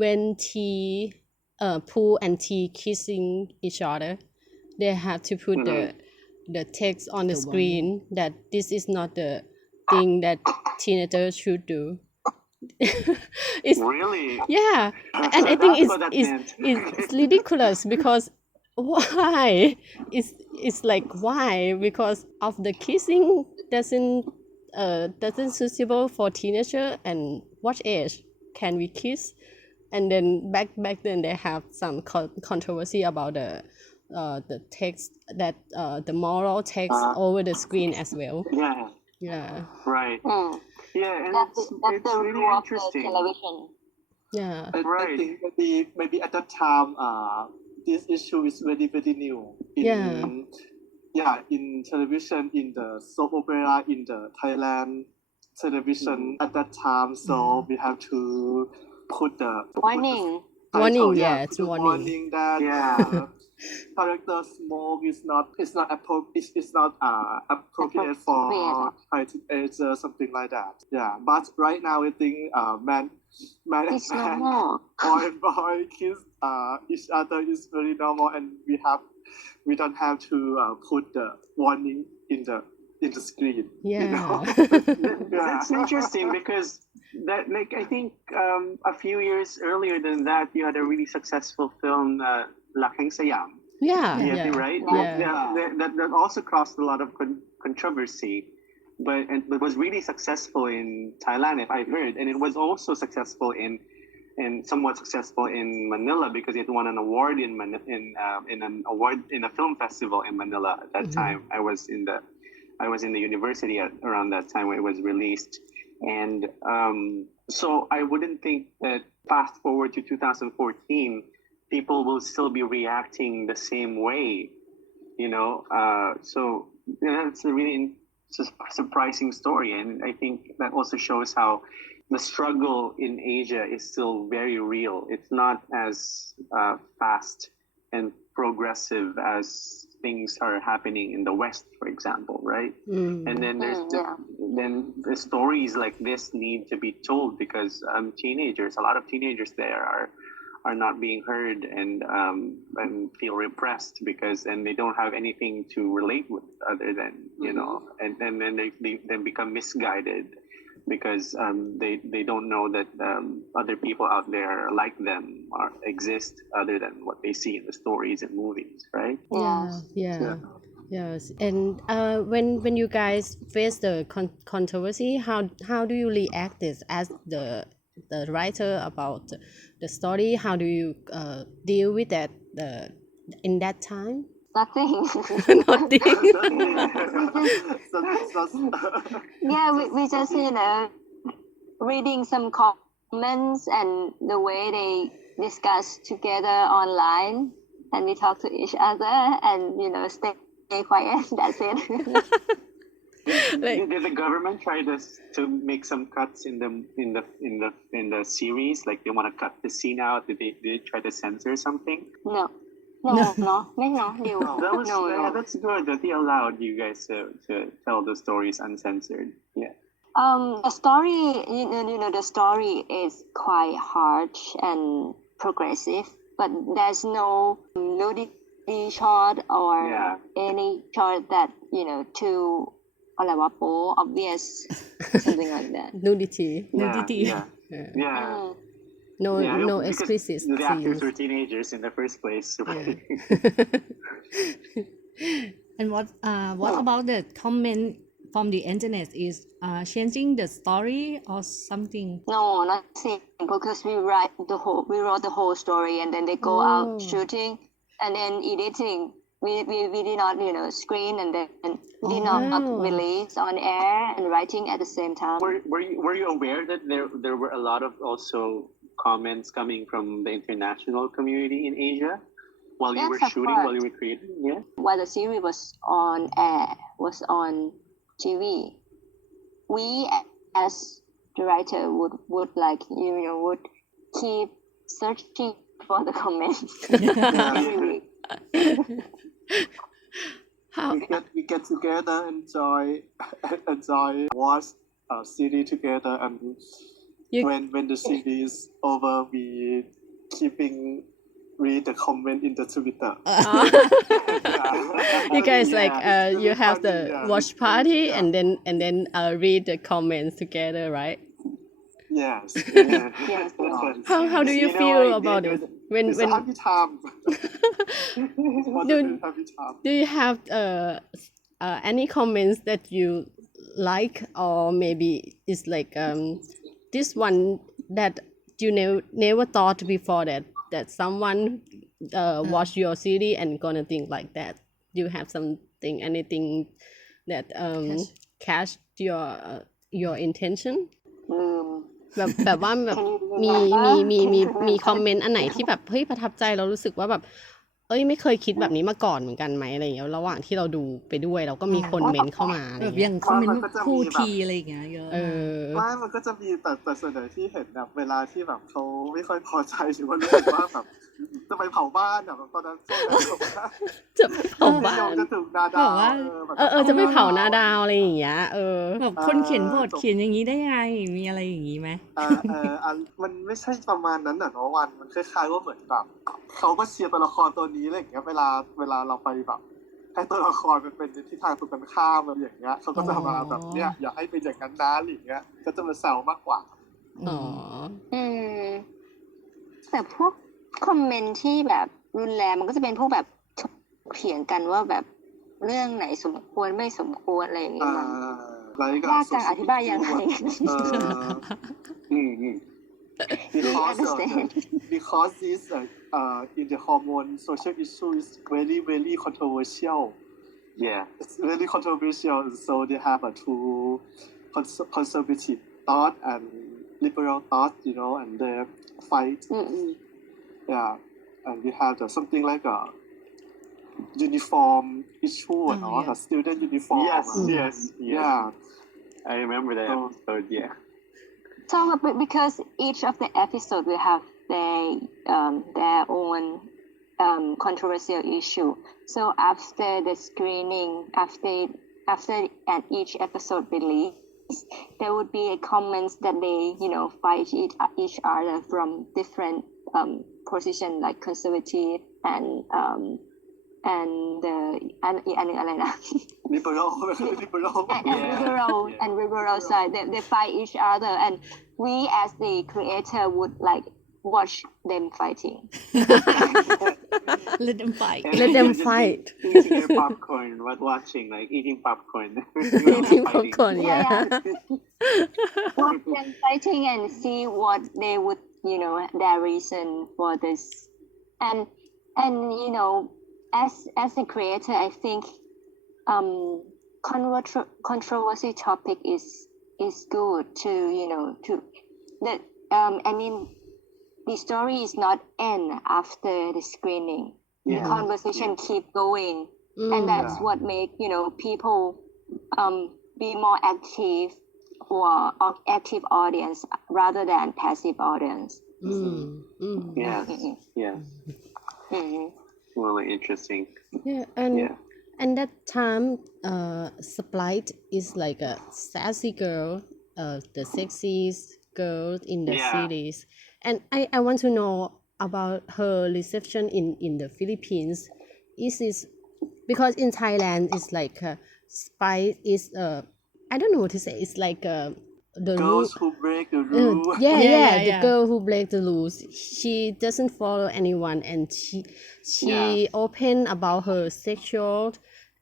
when Pooh and T kissing each other. They have to put the text on the screen that this is not the thing that teenagers should do. It's Really? yeah, and I think That's what that meant. it's ridiculous because why? It's like why? Because of the kissing doesn't suitable for teenager, and what age can we kiss? And then back then they have some controversy about the text that the moral text over the screen as well. Yeah. Yeah, Right. Yeah, and That's it's the really rule of the interesting. television. yeah, I Right. think maybe at that time, this issue is very new. In television, in the soap opera, in the Thailand television at that time. So we have to put the Warning. Warning, title, yeah, put it's the warning. that Yeah. character smoke is not appropriate for high teenager, something like that. Yeah, but right now I think man It's and man, normal. boy kiss each other is very normal, and we don't have to put the warning in the screen. Yeah. You know? That's interesting because that I think a few years earlier than that you had a really successful film Lakhang Sayam. Yeah, Yeah, right? Yeah. That also caused a lot of controversy, but was really successful in Thailand, if I've heard, and it was also successful and somewhat successful in Manila because it won an award in a film festival in Manila at that time. I was in the university around that time when it was released, And so I wouldn't think that fast forward to 2014, people will still be reacting the same way, you know. So that's a really surprising story, and I think that also shows how the struggle in Asia is still very real. It's not as fast and progressive as things are happening in the West, for example, right? And then there's then the stories like this need to be told because a lot of teenagers there are not being heard and feel repressed because and they don't have anything to relate with other than you know and then they become misguided because they don't know that other people out there like them exist other than what they see in the stories and movies, right? Yes. And when you guys face the controversy, how do you react this as the writer about the story? How do you deal with that in that time? Nothing. Nothing. Yeah, we just reading some comments and the way they discuss together online, and we talk to each other and stay quiet. That's it. Did the government try to make some cuts in the series? Like they want to cut the scene out? Did they try to censor something? No. That's good that they allowed you guys to tell the stories uncensored. Yeah. The story, the story is quite harsh and progressive, but there's no nudity shot or any shot that too obvious, something like that. Nudity. Yeah. No explicit the actors scenes. were teenagers in the first place. And what about the comment from the internet is changing the story or something? No, nothing, because we wrote the whole story and then they go out shooting and then editing. We did not screen and then we did not release on air and writing at the same time. Were you aware that there were a lot of also comments coming from the international community in Asia while you were shooting, while you were creating? Yeah. While the series was on air, was on TV, we as the writer would like would keep searching for the comments. How we get together, enjoy watch a series together, and when the series is over, we keeping read the comment in the Twitter. You guys you have the watch party and then read the comments together, right? Yes. How do you feel about it? It's a happy time. Do you have any comments that you like, or maybe it's like this one that you never thought before that someone watch your series and gonna think like that? Do you have anything that catch your intention? แบบว่าแบบมีคอมเมนต์อันไหนที่แบบเฮ้ยประทับใจเรารู้สึกว่าแบบไม่เคยคิดแบบนี้มาก่อนเหมือนกันไหมอะไรอย่างเงี้ยระหว่างที่เราดูไปด้วยเราก็มีคนเมนเข้ามาอะไร แบบ เงี้ อย ย่างคอมเมนต์คู่ทีอะไรอย่างเงี้ยเยอะ ไม่มันก็จะมีแต่ส่วนใหญ่ที่เห็นแบบเวลาที่แบบเขาไม่ค่อยพอใจหรือว่ารู้สึกว่าแบบจะไปเผาบ้านแบบตอนนั้นจะไปเผาบ้าน จะถึงนาดาวจะไปเผานาดาวอะไรอย่างเงี้ยแบบคนเขียนบทเขียนอย่างนี้ได้ไงมีอะไรอย่างนี้ไหมมันไม่ใช่ประมาณนั้นน่ะเนาะวันมันคล้ายๆว่าเหมือนแบบเขาก็เชียร์ตัวละครตัวนี้อะไรอย่างเงี้ยเวลาเราไปแบบให้ตัวละครมันเป็นที่ทางตรงกันข้ามอะไรอย่างเงี้ยเขาก็จะมาแบบเนี้ยอยากให้เป็นอย่างนั้นนะอะไรอย่างเงี้ยก็จะมาแซวมากกว่าแต่พวกคอมเมนต์ที่แบบรุนแรงมันก็จะเป็นพวกแบบเถียงกันว่าแบบเรื่องไหนสมควรไม่สมควรอะไรอย่างเงี้ยยากจังอธิบายยังไงbecause this in the hormone social issue is very very controversial. Yeah, it's really controversial. So they have a two conservative thought and liberal thought, and they fight. Yeah, and we have something like a uniform issue, yeah. a student uniform. Yes. Yeah. I remember that episode. Yeah. So because each of the episode will have their own controversial issue. So after the screening, after and each episode release, there would be a comments that they fight each other from different position like conservative andอะไรนะ Liberal. and liberal side they fight each other and we as the creator would like watch them fighting. Let them fight. And Let then them you're just fight. Eating your popcorn while watching, like eating popcorn. Eating popcorn, yeah. Watch them fighting and see what they would their reason for this and as a creator I think controversy topic is good to to that I mean the story is not end after the screening. The conversation keep going and that's what make people be more active or active audience rather than passive audience. Yes. Really interesting. Yeah, and that time, Sprite is like a sassy girl, the sexiest girl in the series. And I want to know about her reception in the Philippines. Is this because in Thailand it's like Sprite is I don't know what to say. It's like the Girls who break the rule. the girl who break the rules. She doesn't follow anyone, and she open about her sexual.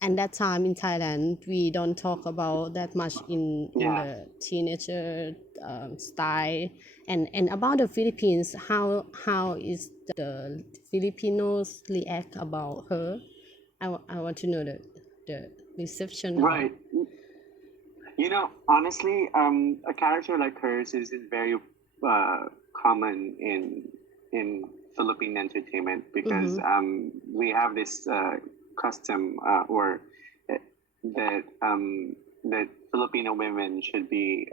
And that time in Thailand, we don't talk about that much in the teenager style. And about the Philippines, how is the Filipinos react about her? I want to know the reception. Right. Honestly, a character like hers isn't very common in Philippine entertainment because we have this custom or that Filipino women should be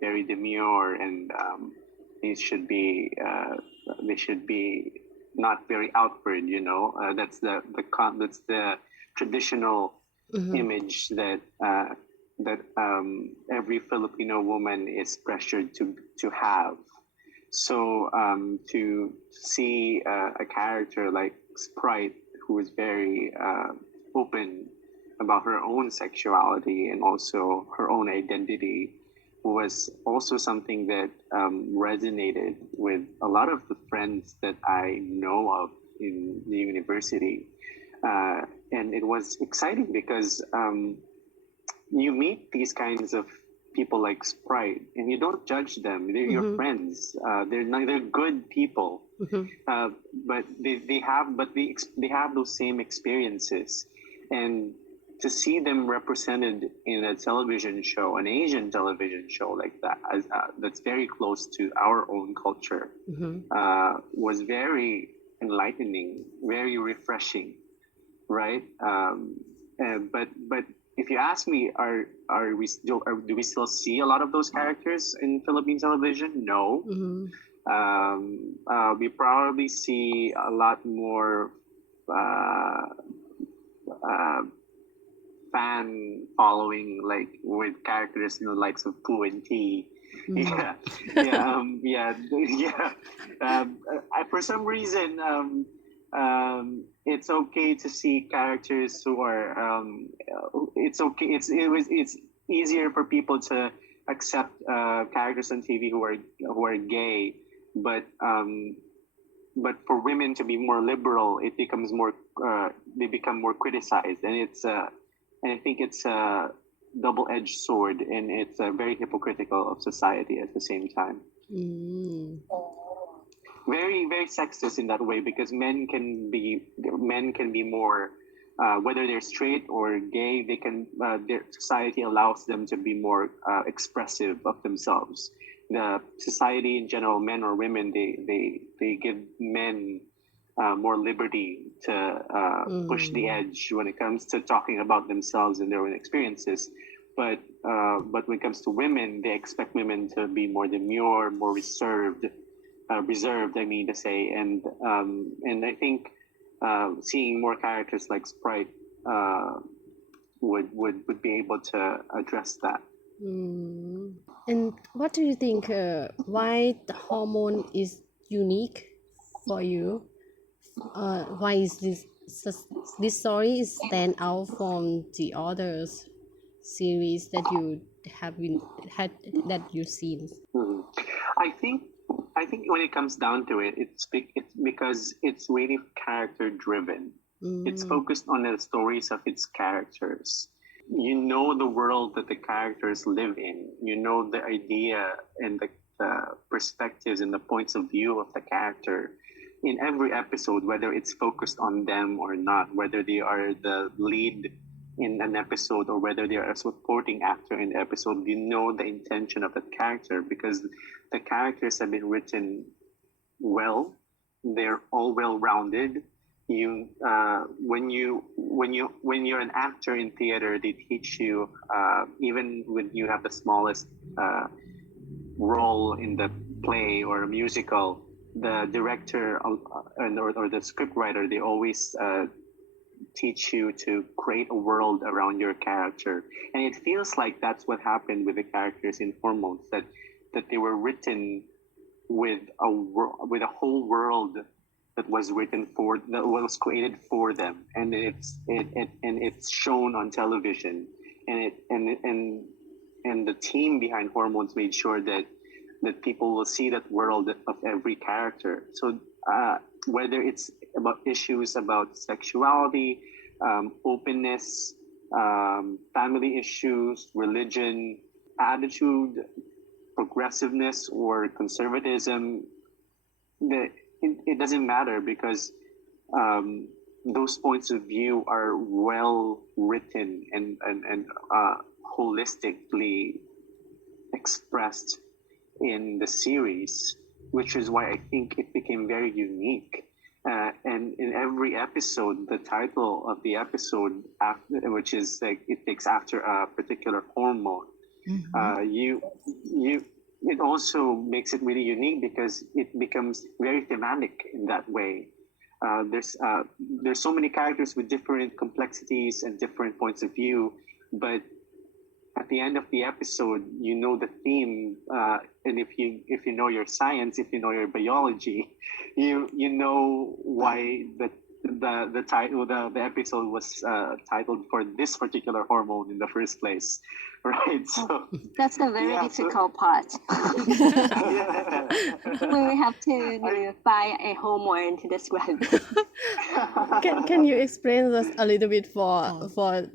very demure and they should be not very outward. That's the traditional image that every Filipino woman is pressured to have. So to see a character like Sprite, who is very open about her own sexuality and also her own identity, was also something that resonated with a lot of the friends that I know of in the university. And it was exciting because you meet these kinds of people like Sprite and you don't judge them. They're your friends. They're good people. But they have those same experiences. And to see them represented in a television show, an Asian television show like that, that's very close to our own culture, was very enlightening, very refreshing, right? But if you ask me, do we still see a lot of those characters in Philippine television? No. We probably see a lot more fan following, like with characters in the likes of Pooh and Tea. For some reason, it's okay to see characters who are. It's okay. It's easier for people to accept characters on TV who are gay, but for women to be more liberal, it becomes more. They become more criticized, and I think it's a double-edged sword, and it's very hypocritical of society at the same time. Very, very sexist in that way because men can be more whether they're straight or gay, they can their society allows them to be more expressive of themselves. The society in general, men or women, they give men more liberty to push the edge when it comes to talking about themselves and their own experiences. But when it comes to women, they expect women to be more demure, more reserved. I mean to say, and I think seeing more characters like Sprite would be able to address that. And what do you think? Why the hormone is unique for you? Why is this story is stand out from the others series that you have that you've seen? I think when it comes down to it, it's because it's really character driven. It's focused on the stories of its characters. You know the world that the characters live in. You know the idea and the perspectives and the points of view of the character in every episode, whether it's focused on them or not, whether they are the lead in an episode or whether they are a supporting actor in the episode. You know the intention of that character because the characters have been written well. They're all well-rounded. When you're an actor in theater, they teach you even when you have the smallest role in the play or a musical, the director or the scriptwriter, they always teach you to create a world around your character, and it feels like that's what happened with the characters in Hormones, that they were written with a whole world that was created for them, and it's shown on television, and the team behind Hormones made sure that people will see that world of every character. So whether it's about issues about sexuality, openness, family issues, religion, attitude, progressiveness, or conservatism, it doesn't matter because those points of view are well written and holistically expressed in the series, which is why I think it became very unique. And in every episode, the title of the episode, which is like it takes after a particular hormone, it also makes it really unique because it becomes very thematic in that way. There's so many characters with different complexities and different points of view, but at the end of the episode, you know the theme, and if you know your science, if you know your biology, you know why the title the episode was titled for this particular hormone in the first place, right? So that's the very difficult part. Yeah. When we have to find a hormone to describe it. Can you explain us a little bit for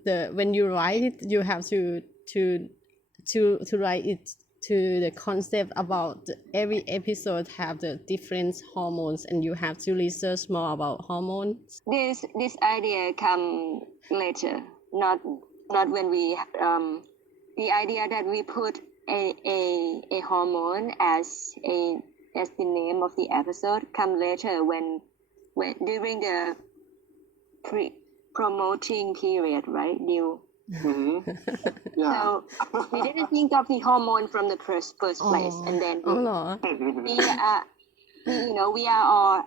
the when you write it, you have to write it to the concept about every episode have the different hormones and you have to research more about hormones. This idea come later, not when we the idea that we put a hormone as the name of the episode come later when during the promoting period, right? New. Yeah. So we didn't think of the hormone from the first place, and then we are all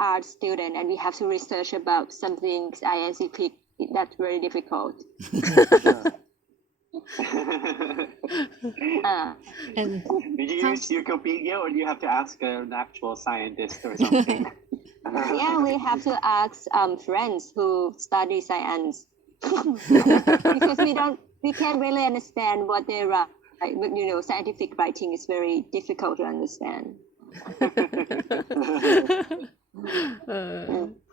art student and we have to research about something scientific. That's very difficult. And did you use Wikipedia or do you have to ask an actual scientist or something? Yeah, we have to ask friends who study science. Because we can't really understand what they write. Scientific writing is very difficult to understand.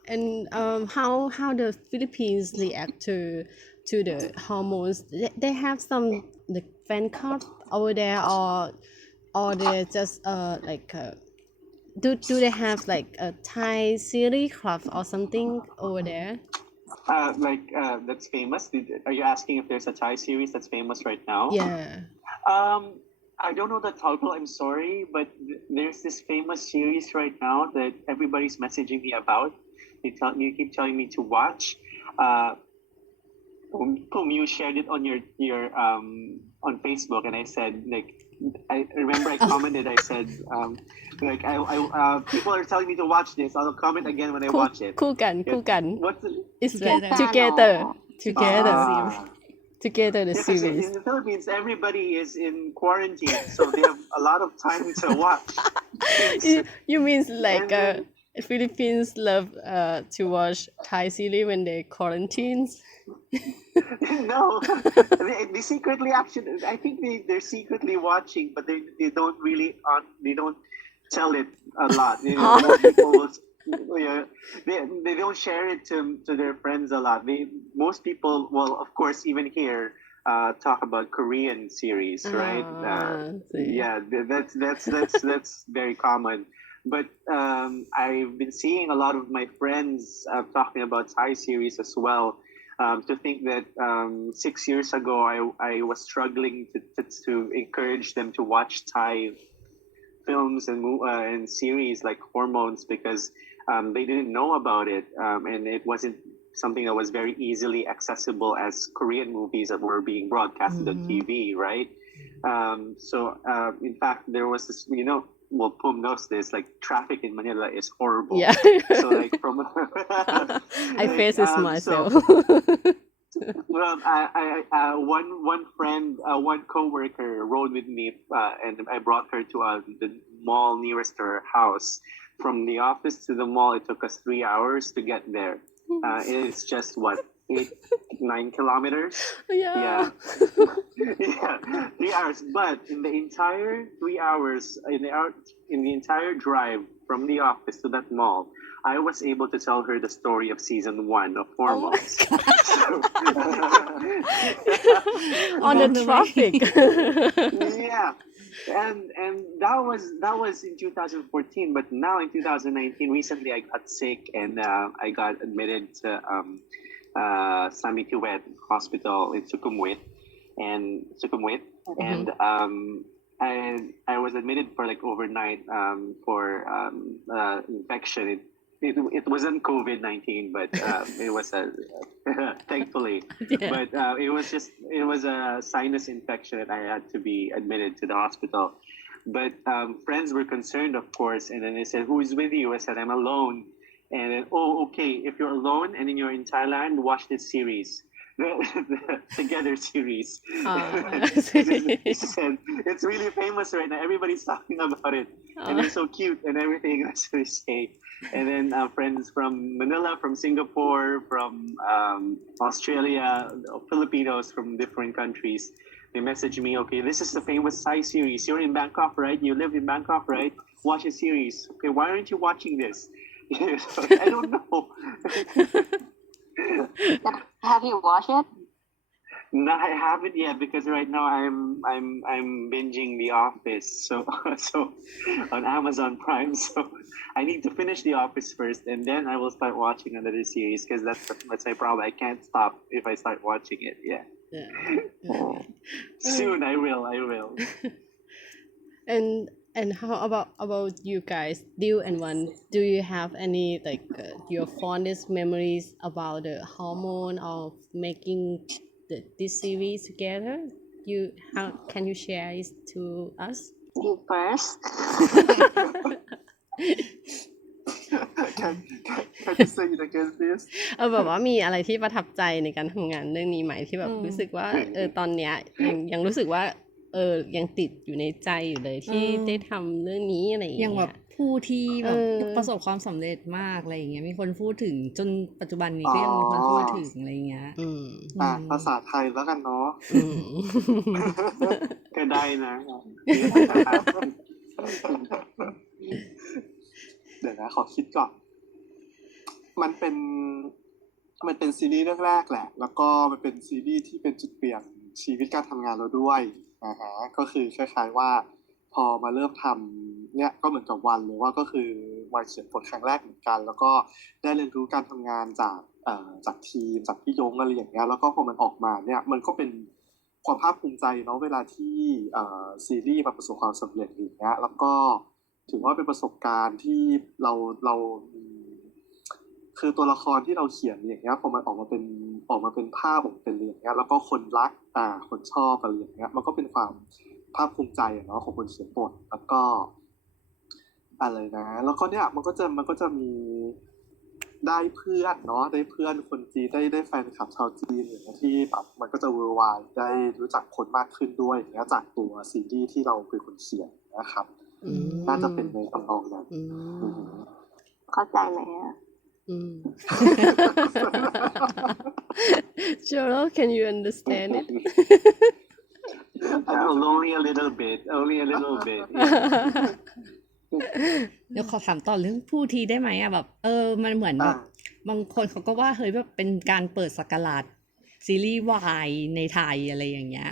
And how the Philippines react to the hormones? They have some the fan club over there, or they just do they have like a Thai series club or something over there? That's famous. Are you asking if there's a Thai series that's famous right now? Yeah. I don't know the title. I'm sorry, but there's this famous series right now that everybody's messaging me about. You keep telling me to watch. You shared it on your on Facebook, and I said I remember I commented. I said people are telling me to watch this. I'll comment again when I watch it. คู่กัน What's the, It's Together. together Ah. together the Yeah, 'cause series in the Philippines, everybody is in quarantine, so they have a lot of time to watch. you means like And Philippines love to watch Thai series when they quarantines No, they secretly actually. I think they're secretly watching, but they don't really they don't tell it a lot. Most people will, yeah, they don't share it to their friends a lot. Most people, well, of course, even here, talk about Korean series, right? Yeah, that's very common. But I've been seeing a lot of my friends talking about Thai series as well. To think that 6 years ago I was struggling to encourage them to watch Thai films and series like Hormones because they didn't know about it and it wasn't something that was very easily accessible as Korean movies that were being broadcasted on TV, right? So in fact there was this, well, Pum knows this, like traffic in Manila is horrible. Yeah. So like from I face this myself well, one friend, one coworker rode with me, and I brought her to the mall nearest to her house. From the office to the mall, it took us 3 hours to get there. It's just 8-9 kilometers. yeah 3 hours. But in the entire 3 hours, in the entire drive from the office to that mall, I was able to tell her the story of season 1 of Hormones. on the traffic Yeah, and that was in 2014. But now in 2019, recently I got sick and I got admitted to Samitiwet Hospital in Sukhumvit, and I was admitted for like overnight for infection. It wasn't COVID-19, but it was thankfully. Yeah. But it was a sinus infection and I had to be admitted to the hospital. But friends were concerned, of course, and then they said, "Who is with you?" I said, "I'm alone." And then, "Oh, okay. If you're alone and then you're in Thailand, watch this series." The Together series. She said, "It's really famous right now. Everybody's talking about it, and they're so cute and everything." That's what they say. And then friends from Manila, from Singapore, from Australia, Filipinos from different countries, they message me, "Okay, this is the famous Thai series. You're in Bangkok, right? You live in Bangkok, right? Watch the series. Okay, why aren't you watching this?" I don't know. Have you watched it? No, I haven't yet because right now I'm binging The Office, so on Amazon Prime. So I need to finish The Office first, and then I will start watching another series because that's my problem. I can't stop if I start watching it. Yeah. Soon I will. And how about you guys, Dill and One? Do you have any like your fondest memories about the hormone of making this series together? How can you share it to us? You first. Can you say it again, please? แบบว่ามีอะไรที่ประทับใจในการทำงานเรื่องนี้ไหมที่แบบรู้สึกว่าตอนเนี้ยยังรู้สึกว่ายังติดอยู่ในใจอยู่เลยที่ได้ทำเรื่องนี้อะไรอย่างเงี้ย อย่างแบบผู้ที่แบบประสบความสำเร็จมากอะไรอย่างเงี้ยมีคนพูดถึงจนปัจจุบันนี้ก็ยังมีคนพูดถึงอะไรอย่างเงี้ย ภาษาไทยแล้วกันเนาะ ก็ได้นะ เดี๋ยวนะขอคิดก่อนมันเป็นซีรีส์เรื่องแรกแหละแล้วก็มันเป็นซีรีส์ที่เป็นจุดเปลี่ยนชีวิตการทำงานเราด้วยก็คือคล้ายๆว่าพอมาเริ่มทำเนี่ยก็เหมือนกับวันเลยว่าก็คือวันเขียนบทครั้งแรกเหมือนกันแล้วก็ได้เรียนรู้การทำงานจาก จากทีมจากพี่ยงอะไรอย่างเงี้ยแล้วก็พอมันออกมาเนี่ยมันก็เป็นความภาคภูมิใจเนาะเวลาที่ซีรีส์มันประสบความสำเร็จอย่างเงี้ยแล้วก็ถือว่าเป็นประสบการณ์ที่เราคือตัวละครที่เราเขียนอย่างเงี้ยพอมันออกมาเป็นภาพออกเป็นอย่างเงี้ยแล้วก็คนรักคนชอบอะไรอย่างเงี้ยมันก็เป็นความภาคภูมิใจเนาะของคนเขียนบทแล้วก็อะไรนะแล้วก็เนี่ยมันก็จะมีได้เพื่อนเนาะได้เพื่อนคนจีนได้แฟนคลับชาวจีนอย่างเงี้ยที่แบบมันก็จะเวอร์ไวด์ได้รู้จักคนมากขึ้นด้วยอย่างเงี้ยจากตัวซีรีส์ที่เราเป็นคนเขียนนะครับน่าจะเป็นในตำนองนั้นเข้าใจไหมอ่ะCheryl, can you understand it? Only a little bit. เดี๋ยวขอถามต่อเรื่องผู้ทีได้ไหมอะแบบมันเหมือนแบบบางคนเขาก็ว่าเฮ้ยแบบเป็นการเปิดศักราชซีรีส์วายในไทยอะไรอย่างเงี้ย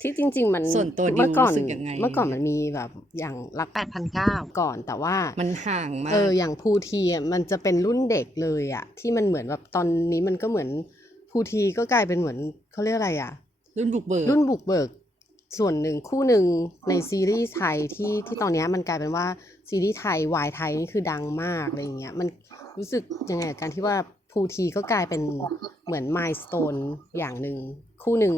ที่จริงๆมันส่วนตัวดิวรู้สึกยังไงเมื่อก่อนมันมีแบบอย่างรัก 8,900 ก่อนแต่ว่ามันห่างมากอย่างภูทีอ่ะมันจะเป็นรุ่นเด็กเลยอ่ะที่มันเหมือนแบบตอนนี้มันก็เหมือนภูทีก็กลายเป็นเหมือนเขาเรียกอะไรอ่ะรุ่นบุกเบิกส่วนหนึ่งคู่หนึ่งในซีรีส์ไทยที่ตอนนี้มันกลายเป็นว่าซีรีส์ไทยวายไทยนี่คือดังมากอะไรอย่างเงี้ยมันรู้สึกยังไงกับการที่ว่าภูทีก็กลายเป็นเหมือนมายสโตนอย่างหนึ่งคู่หนึ่ง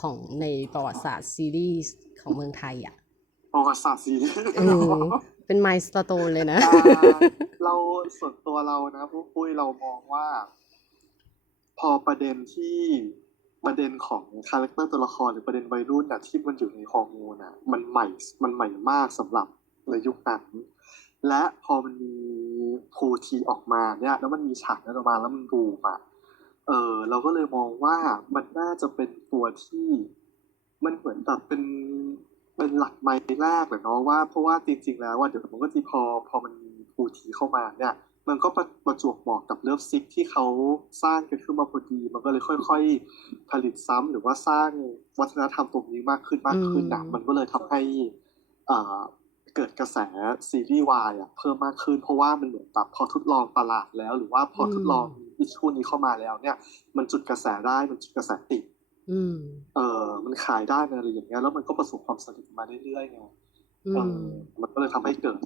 ของในประวัติศาสตร์ซีรีส์ของเมืองไทยอ่ะประวัติศาสตร์ซีรีส์เป็นมายสโตนเลยนะเราส่วนตัวเรานะปุ้ยเรามองว่าพอประเด็นของคาแรคเตอร์ตัวละครหรือประเด็นวัยรุ่นที่มันอยู่ในฮอร์โมนมันใหม่มากสำหรับในยุคนั้นและพอมันมีภูทีออกมาเนี่ยแล้วมันมีฉากนั้นออกมาแล้วมันบูมเราก็เลยมองว่ามันน่าจะเป็นตัวที่มันเหมือนแบบเป็นหลักไมล์แรกเลยเนาะว่าเพราะว่าจริงๆแล้วว่าเดี๋ยวมันก็จะพอมันมีภูทีเข้ามาเนี่ยมันก็ประจวบเหมาะกับเลิฟซิกที่เขาสร้างกันขึ้นมาพอดีมันก็เลยค่อยๆผลิตซ้ำหรือว่าสร้างวัฒนธรรมตรงนี้มากขึ้นมันก็เลยทำให้เกิดกระแสซีรีส์วายเพิ่มมากขึ้นเพราะว่ามันเหมือนแบบพอทดลองตลาดแล้วหรือว่าพอทดลองอิชชูนี้เข้ามาแล้วเนี่ยมันจุดกระแสได้มันจุดกระแสติดมันขายได้อะไรอย่างเงี้ยแล้วมันก็ประสบความสำเร็จมาเรื่อยๆไงมันก็เลยทำให้เกิด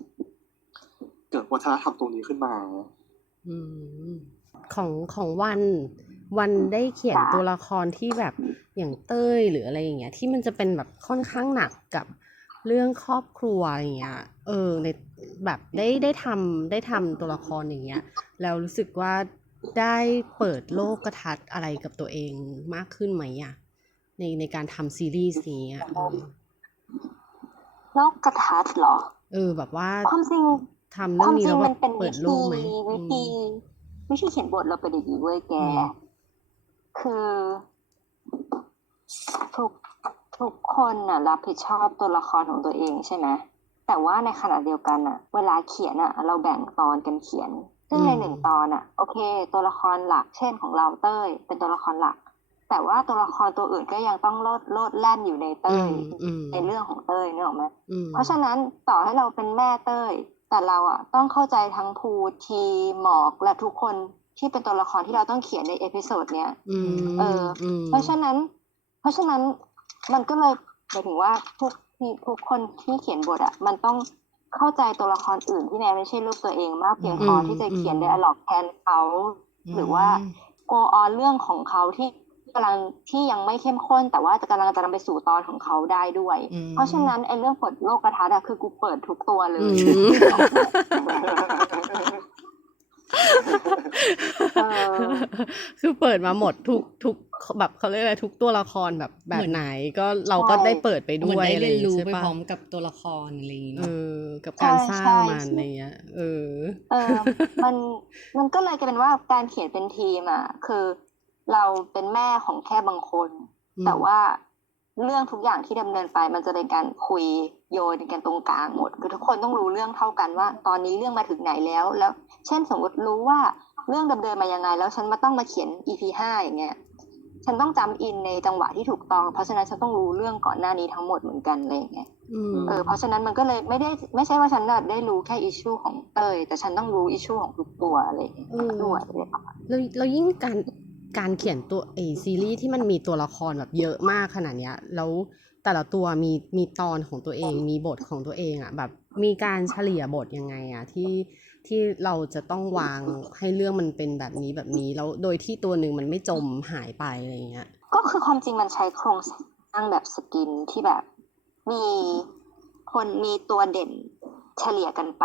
วัฒนธรรมตรงนี้ขึ้นมาของวันได้เขียนตัวละครที่แบบอย่างเต้ยหรืออะไรอย่างเงี้ยที่มันจะเป็นแบบค่อนข้างหนักกับเรื่องครอบครัวอย่างเงี้ยในแบบได้ทำตัวละครอย่างเงี้ยแล้วรู้สึกว่าได้เปิดโลกทัศน์อะไรกับตัวเองมากขึ้นไหมในการทำซีรีส์นี้โลกทัศน์เหรอแบบว่าความจริงทำเรื่องนี้แล้วแบบเปิดโลกไหมวิธีเขียนบทเราเป็นอย่างนี้เว้ยแกคือทุกคนรับผิดชอบตัวละครของตัวเองใช่ไหมแต่ว่าในขณะเดียวกันเวลาเขียนเราแบ่งตอนกันเขียนซึ่งใน1 ตอนโอเคตัวละครหลักเช่นของเราเต้ยเป็นตัวละครหลักแต่ว่าตัวละครตัวอื่นก็ยังต้องโลดแล่นอยู่ในเต้ยในเรื่องของเต้ยนึกออกไหมเพราะฉะนั้นต่อให้เราเป็นแม่เต้ยแต่เราต้องเข้าใจทั้งภูทีหมอกและทุกคนที่เป็นตัวละครที่เราต้องเขียนในเอพิโซดเนี้ยเพราะฉะนั้นมันก็เลยหมายถึงว่าทุกคนที่เขียนบทมันต้องเข้าใจตัวละครอื่นที่แม้ไม่ใช่รูปตัวเองมากเพียงพอที่จะเขียนไดอะล็อกแทนเขาหรือว่าโกออนเรื่องของเขาที่ยังไม่เข้มข้นแต่ว่ากำลังจะนำไปสู่ตอนของเขาได้ด้วยเพราะฉะนั้นไอ้เรื่องเปิดโลกทัศน์คือกูเปิดทุกตัวเลยคือเปิดมาหมดทุกแบบเขาเรียกอะไรทุกตัวละครแบบไหนก็เราก็ได้เปิดไปด้วยได้เรียนรู้ไปพร้อมกับตัวละครอะไรอย่างเงี้ยกับการสร้างมันอะไรเงี้ยมันก็เลยกลายเป็นว่าการเขียนเป็นทีมคือเราเป็นแม่ของแค่บางคนแต่ว่าเรื่องทุกอย่างที่ดำเนินไปมันจะเป็นการคุยโยนกันตรงกลางหมดคือทุกคนต้องรู้เรื่องเท่ากันว่าตอนนี้เรื่องมาถึงไหนแล้วเช่นสมมติรู้ว่าเรื่องดำเนินมายังไงแล้วฉันต้องมาเขียน EP5 อย่างเงี้ยฉันต้องจำอินในจังหวะที่ถูกต้องเพราะฉะนั้นฉันต้องรู้เรื่องก่อนหน้านี้ทั้งหมดเหมือนกันอะไรอย่างเงี้ย เพราะฉะนั้นมันก็เลยไม่ใช่ว่าฉันน่ะได้รู้แค่อิชชูของเต้ยแต่ฉันต้องรู้อิชชูของทุกตัวอะไรอย่างเงี้ยด้วยเลยประมาณ แล้วยิ่งการเขียนตัวซีรีส์ที่มันมีตัวละครแบบเยอะมากขนาดเนี้ยแล้วแต่ละตัวมีตอนของตัวเองมีบทของตัวเองอ่ะแบบมีการเฉลี่ยบทยังไงอ่ะที่เราจะต้องวางให้เรื่องมันเป็นแบบนี้แล้วโดยที่ตัวหนึ่งมันไม่จมหายไปอะไรอย่างเงี้ยก็คือความจริงมันใช้โครงสร้างแบบสกินที่แบบมีตัวเด่นเฉลี่ยกันไป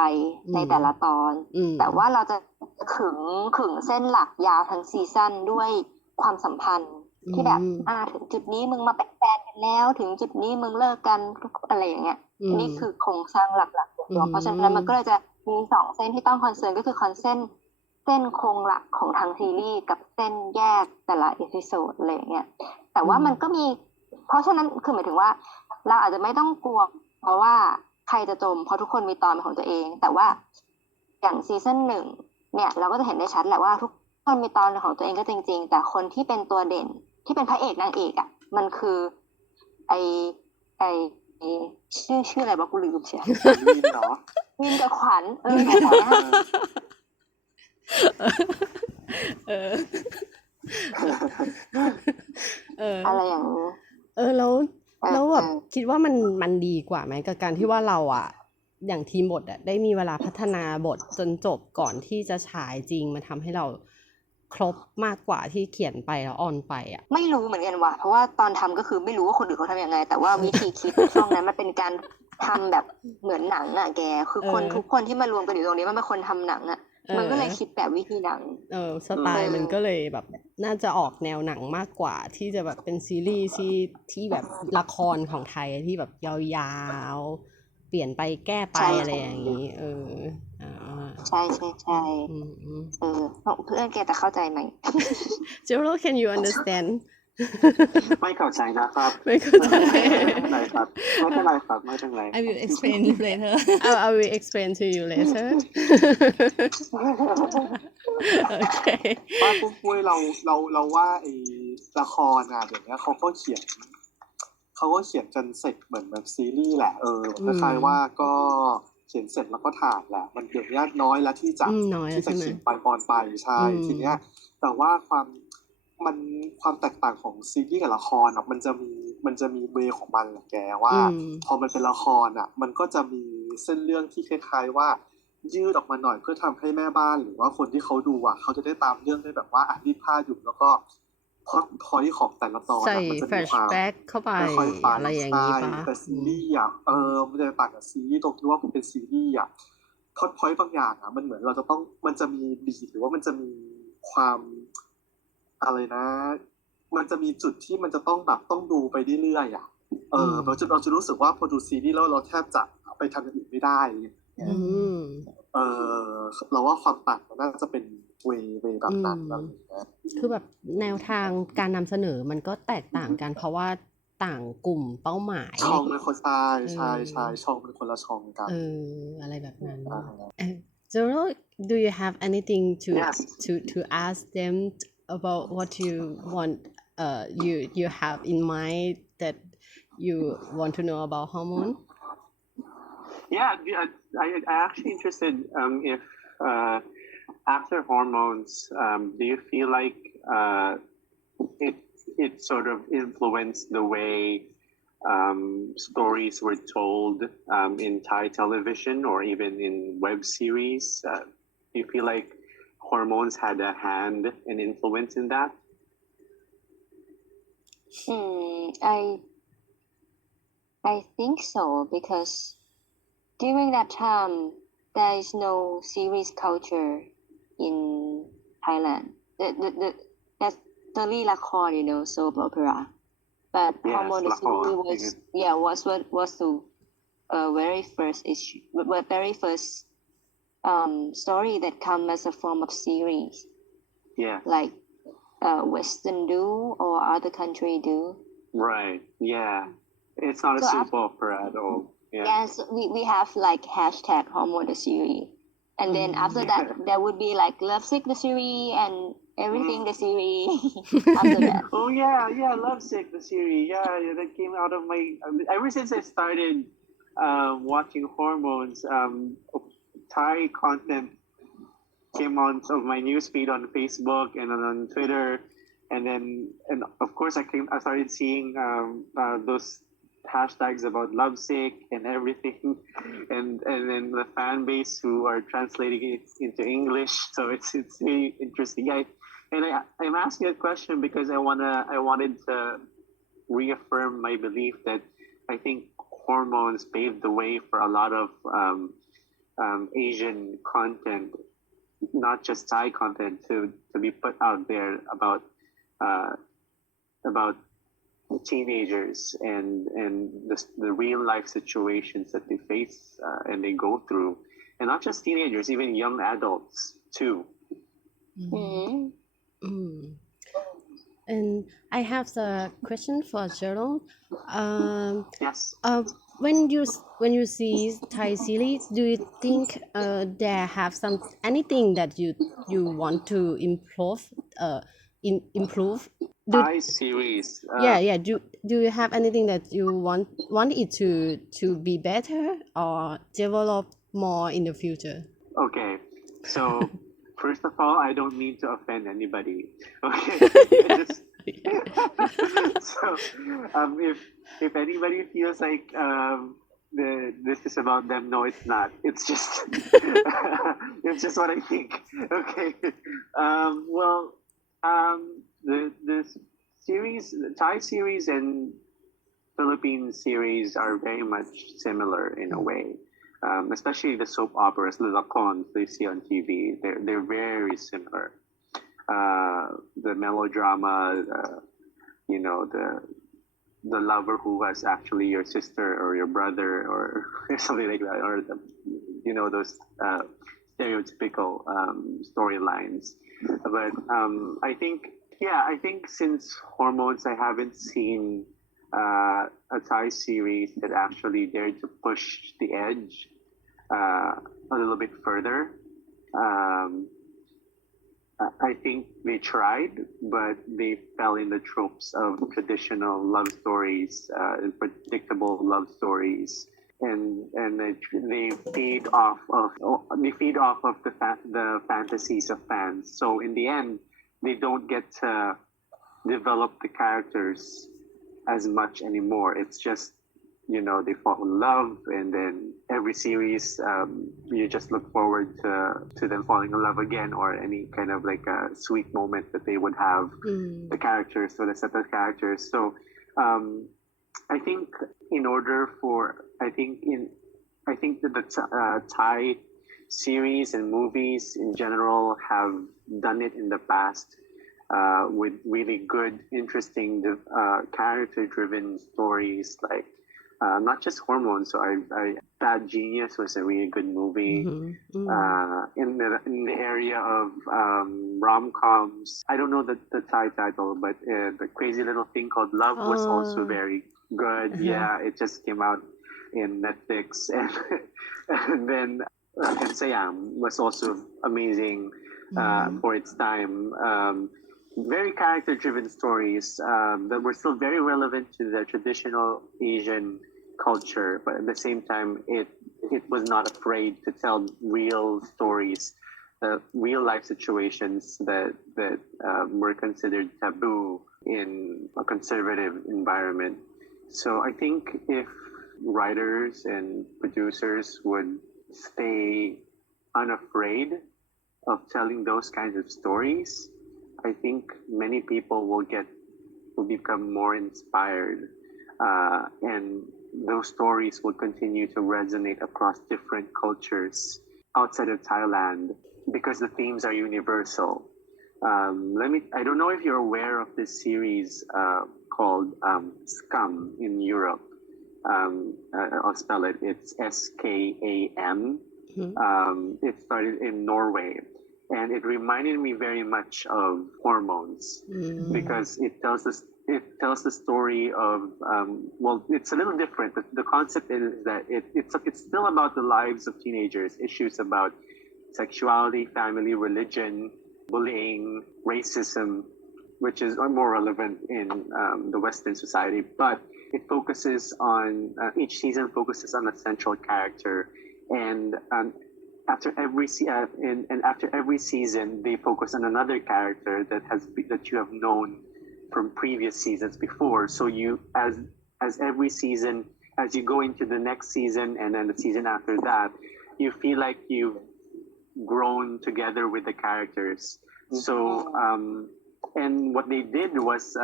ในแต่ละตอนแต่ว่าเราจะขึงเส้นหลักยาวทั้งซีซั่นด้วยความสัมพันธ์ที่แบบถึงจุดนี้มึงมาเป็นแฟนกันแล้วถึงจุดนี้มึงเลิกกันอะไรอย่างเงี้ยนี่คือโครงสร้างหลักๆของตัวเพราะฉะนั้นมันก็เลยจะมี2เส้นที่ต้องคอนเซิร์นก็คือเส้นโครงหลักของทางซีรีส์กับเส้นแยกแต่ละเอพิโซดอะไรอย่างเงี้ยแต่ว่ามันก็มีเพราะฉะนั้นคือหมายถึงว่าเราอาจจะไม่ต้องกลัวเพราะว่าใครจะจมเพราะทุกคนมีตอนเป็นของตัวเองแต่ว่าอย่างซีซั่น1เนี่ยเราก็จะเห็นได้ชัดแหละว่าทุกคนมีตอนเป็นของตัวเองก็จริงๆแต่คนที่เป็นตัวเด่นที่เป็นพระเอกนางเอกอ่ะมันคือไอชื่ออะไรบ้างกูลืมเชียววินเนาะ วินกับขวัญอะไรอย่างนี้แล้วแบบคิดว่ามันดีกว่าไหมกับการที่ว่าเราอ่ะอย่างทีมบทอ่ะได้มีเวลาพัฒนาบทจนจบก่อนที่จะฉายจริงมันทำให้เราครบมากกว่าที่เขียนไปแล้วออนไปอ่ะไม่รู้เหมือนกันว่ะเพราะว่าตอนทำก็คือไม่รู้ว่าคนอื่นเขาทำยังไงแต่ว่าวิธีคิดช่วงนั้นมันเป็นการทำแบบเหมือนหนังอ่ะแกคือคนทุกคนที่มารวมกันอยู่ตรงนี้มันเป็นคนทำหนังอ่ะมันก็เลยคิดแบบวิธีหนังสไตล์มันก็เลยแบบน่าจะออกแนวหนังมากกว่าที่จะแบบเป็นซีรีส์ที่แบบละครของไทยที่แบบยาวๆเปลี่ยนไปแก้ไปอะไรอย่างนี้ใช่เพื่อนแกจะเข้าใจไหม Jero can you understand ไม่เข้าใจนะครับ ไม่เข้าใจ ไม่ครับไม่เป็นไรครับไม่เป็นไร I will explain later I will explain to you later โอเคว่าปุ้ยเราว่าไอ้ละครอ่ะเดี๋ยวนี้เขาก็เขียนจนเสร็จเหมือนแบบซีรีส์แหละคล้ายๆว่าก็เขียนเสร็จแล้วก็ถ่ายแหละมันเดี๋ยวนี้น้อยแล้วที่จะเขียนไปออนไปใช่ทีเนี้ยแต่ว่าความแตกต่างของซีรีส์กับละครอ่ะมันจะมีเวของมันแหละแกว่าพอมันเป็นละครอ่ะมันก็จะมีเส้นเรื่องที่คล้ายๆว่ายืดออกมาหน่อยเพื่อทำให้แม่บ้านหรือว่าคนที่เขาดูอ่ะเขาจะได้ตามเรื่องได้แบบว่ารีดผ้าอยู่แล้วก็พอที่ของแต่ละตอนมันจะมีความ flashback เข้าไปอะไรอย่างนี้ป่ะแต่ซีรีส์อ่ะมันจะต่างกับซีรีส์ตรงที่ว่าผมเป็นซีรีส์อ่ะพล็อตพอยต์บางอย่างอ่ะมันเหมือนเราจะต้องมันจะมีบีทหรือว่ามันจะมีความอะไรนะมันจะมีจุดที่มันจะต้องแบบต้องดูไปเรื่อยๆอ่ะเราจะรู้สึกว่าพอดูซีรีส์แล้วเราแทบจะไปทำอย่างอื่นไม่ได้เราว่าความต่างมันน่าจะเป็นเวแบบนั้นคือแบบแนวทางการนำเสนอมันก็แตกต่างกันเพราะว่าต่างกลุ่มเป้าหมายช่องเป็นคนใช่ช่องเป็นคนละช่องกันอะไรแบบนั้น Zoro do you have anything to ask them about what you want you have in mind that you want to know about hormone Yeah, I actually interested if after hormones, do you feel like it sort of influenced the way stories were told in Thai television or even in web series? Do you feel like hormones had a hand and influence in that? I think so because during that time, there is no series culture in Thailand. That's only lakon, soap opera. But Hormone the series was the very first issue, very first story that come as a form of series. Yeah. Like Western do or other country do. Right. Yeah. It's not a soap opera at all. Yeah. Yes, we have like hashtag Hormone the series, and then after that there would be like Love Sick the series and everything the series after that. Oh yeah, Love Sick the series. Yeah, that came out of my ever since I started watching hormones, Thai content came on of my newsfeed on Facebook and on Twitter, and of course I started seeing those hashtags about lovesick and everything, and then the fan base who are translating it into English. So it's really interesting. I'm asking a question because I wanted to reaffirm my belief that I think hormones paved the way for a lot of Asian content, not just Thai content, to be put out there about teenagers and the real life situations that they face and they go through, and not just teenagers, even young adults too. And I have the question for Gerald. Yes. When you see Thai series, do you think there have anything that you want to improve? Improve? Thai series. Yeah. Do you have anything that you want it to be better or develop more in the future? Okay. So first of all, I don't mean to offend anybody. Okay. So if anybody feels like this is about them, no, it's not. It's just it's just what I think. Okay. The series, the Thai series and Philippine series are very much similar in a way. Especially the soap operas, the lakons they see on TV, they're very similar. The melodrama, the lover who was actually your sister or your brother or something like that, or those stereotypical storylines. But I think since Hormones, I haven't seen a Thai series that actually dared to push the edge a little bit further. I think they tried, but they fell in the tropes of traditional love stories and predictable love stories, and they feed off of the fantasies of fans. So in the end, they don't get to develop the characters as much anymore. It's just, they fall in love, and then every series you just look forward to them falling in love again, or any kind of like a sweet moment that they would have, the characters or the set of characters. So I think that the Thai series and movies in general have done it in the past with really good, interesting, character-driven stories, like not just Hormones. So Bad Genius was a really good movie. In the area of rom-coms, I don't know the Thai title, but the Crazy Little Thing Called Love was also very good. Yeah, it just came out in Netflix, and then Sayam was also amazing for its time. Very character-driven stories that were still very relevant to the traditional Asian culture, but at the same time, it was not afraid to tell real stories, real life situations that were considered taboo in a conservative environment. So I think if writers and producers would stay unafraid of telling those kinds of stories, I think many people will become more inspired, and those stories will continue to resonate across different cultures outside of Thailand because the themes are universal. I don't know if you're aware of this series called Scum in Europe. I'll spell it. It's SKAM. It started in Norway. And it reminded me very much of Hormones because it tells the story of it's a little different. The concept is that it's still about the lives of teenagers, issues about sexuality, family, religion, bullying, racism, which is more relevant in the Western society. But It focuses on each season focuses on a central character, and after every season, they focus on another character that you have known from previous seasons before. So you as every season, as you go into the next season and then the season after that, you feel like you've grown together with the characters. So and what they did was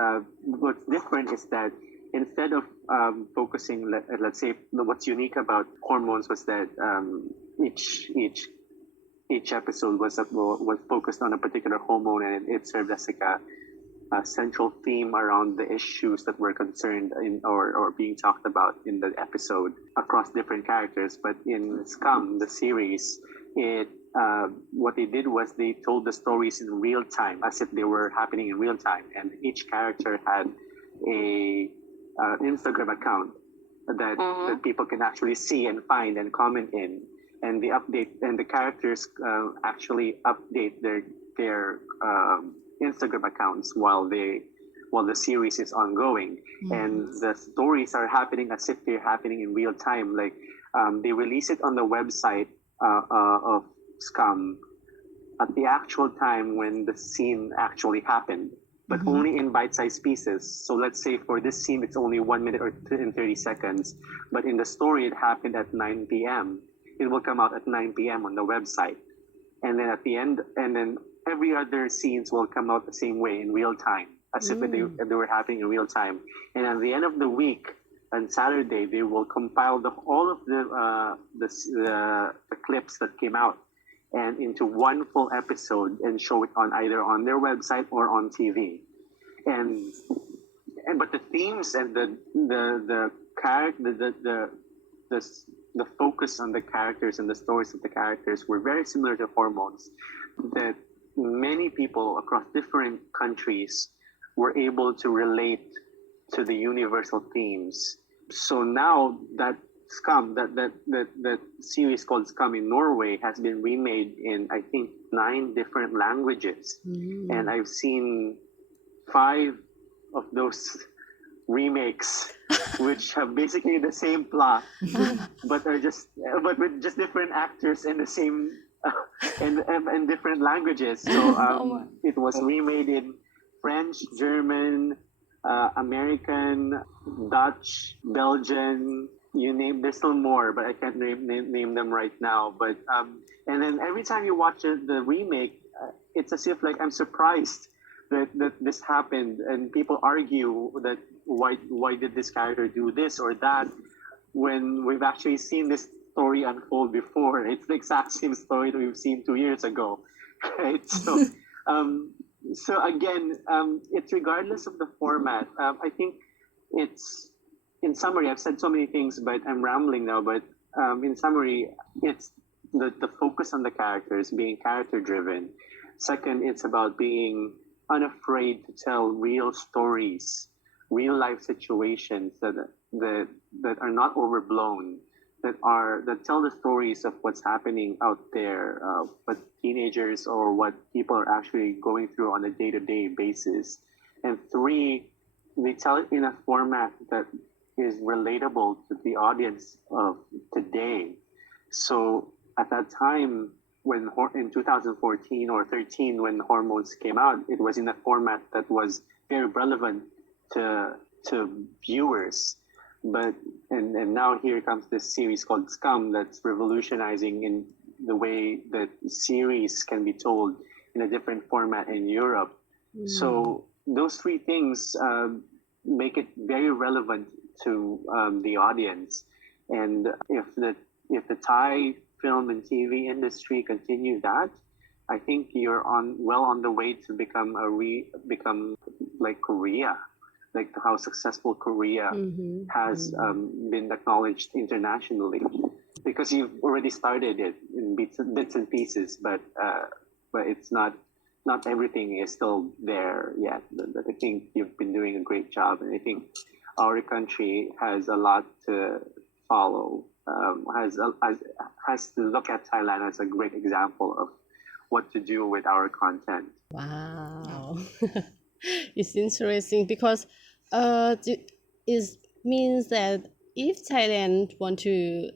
what's different is that instead of focusing, let's say, what's unique about Hormones was that each episode was focused on a particular hormone, and it served as like a central theme around the issues that were concerned in or being talked about in the episode across different characters. But in Scum, the series, what they did was they told the stories in real time, as if they were happening in real time, and each character had an Instagram account that people can actually see and find and comment in, and the characters actually update their Instagram accounts while the series is ongoing, and the stories are happening as if they're happening in real time. Like they release it on the website of Scum at the actual time when the scene actually happened, but only in bite-sized pieces. So let's say for this scene, it's only 1 minute or 30 seconds, but in the story, it happened at 9 p.m. It will come out at 9 p.m. on the website, and then at the end, and then every other scenes will come out the same way in real time, as if they were happening in real time. And at the end of the week, on Saturday, they will compile all of the clips that came out and into one full episode and show it on either on their website or on TV. But the themes and the focus on the characters and the stories of the characters were very similar to Hormones, that many people across different countries were able to relate to the universal themes. So now that Scum, that series called Scum in Norway has been remade in, I think, 9 different languages. And I've seen 5 of those remakes, which have basically the same plot, but with just different actors and the same and different languages. So it was remade in French, German, American, Dutch, Belgian, you name. There's still more, but I can't name them right now. But and then every time you watch the remake, it's as if like I'm surprised that this happened, and people argue that why did this character do this or that when we've actually seen this story unfold before. It's the exact same story that we've seen 2 years ago, right? So again, it's regardless of the format. I think it's, in summary, I've said so many things, but I'm rambling now. But in summary, it's the focus on the characters, being character driven. Second, it's about being unafraid to tell real stories, real life situations that are not overblown, that tell the stories of what's happening out there, what teenagers or what people are actually going through on a day-to-day basis. And 3, they tell it in a format that is relatable to the audience of today. So at that time, when in 2014 or 13, when Hormones came out, it was in a format that was very relevant to viewers. But and now here comes this series called Scum that's revolutionizing in the way that series can be told in a different format in Europe. So those 3 things make it very relevant to the audience. And if the Thai film and TV industry continue that, I think you're well on the way to become like Korea. Like how successful Korea has been acknowledged internationally, because you've already started it in bits and pieces, but it's not everything is still there yet. But I think you've been doing a great job, and I think our country has a lot to follow. Has to look at Thailand as a great example of what to do with our content. Wow. It's interesting because it's means that if Thailand want to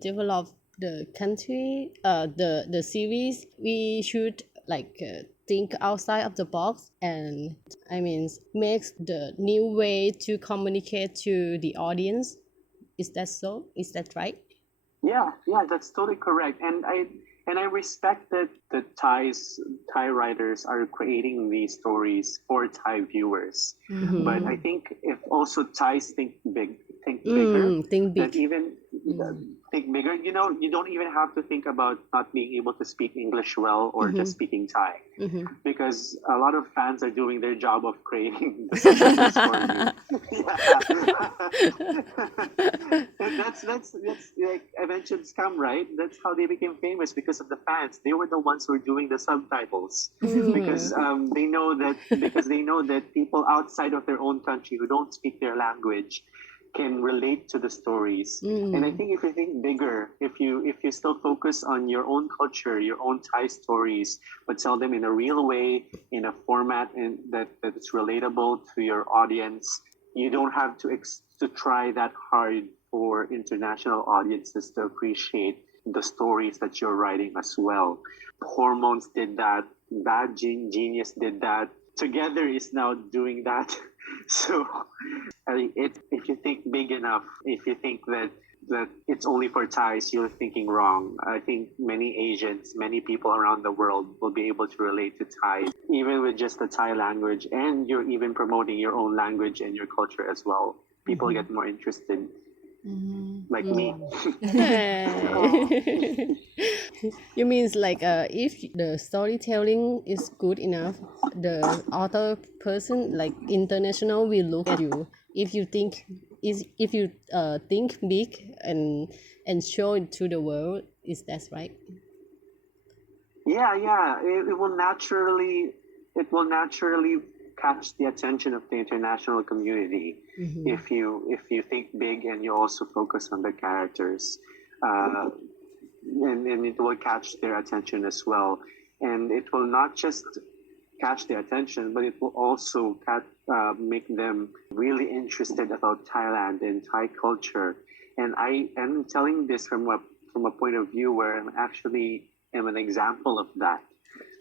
develop the country, the series, we should like think outside of the box and I mean makes the new way to communicate to the audience. Is that so? Is that right? Yeah, that's totally correct. And I respect that the Thai writers are creating these stories for Thai viewers. But I think if also Thais think bigger, Think that big. even think bigger, you know, you don't even have to think about not being able to speak English well or just speaking Thai. Because a lot of fans are doing their job of creating the subtitles for you. And that's like eventually come, right? That's how they became famous, because of the fans. They were the ones who were doing the subtitles because they know that people outside of their own country who don't speak their language can relate to the stories. And I think if you think bigger, if you still focus on your own culture, your own Thai stories, but tell them in a real way, in a format that's relatable to your audience, you don't have to try that hard for international audiences to appreciate the stories that you're writing as well. Hormones did that. Bad Genius did that. Together is now doing that. So if you think big enough, if you think that it's only for Thais, you're thinking wrong. I think many Asians, many people around the world will be able to relate to Thai, even with just the Thai language, and you're even promoting your own language and your culture as well. People get more interested, like me. You means like if the storytelling is good enough, the author person like international will look at you. If you think think big and show it to the world, is that right? Yeah. It will naturally catch the attention of the international community if you think big and you also focus on the characters, and it will catch their attention as well. And it will not just catch their attention, but it will also make them really interested about Thailand and Thai culture. And I am telling this from a point of view where I'm actually an example of that.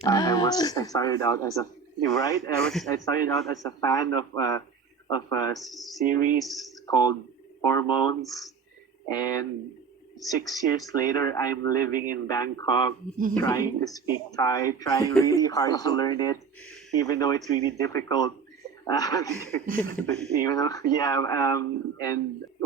I started out as a fan of a series called Hormones, and 6 years later, I'm living in Bangkok, trying to speak Thai, trying really hard to learn it, even though it's really difficult.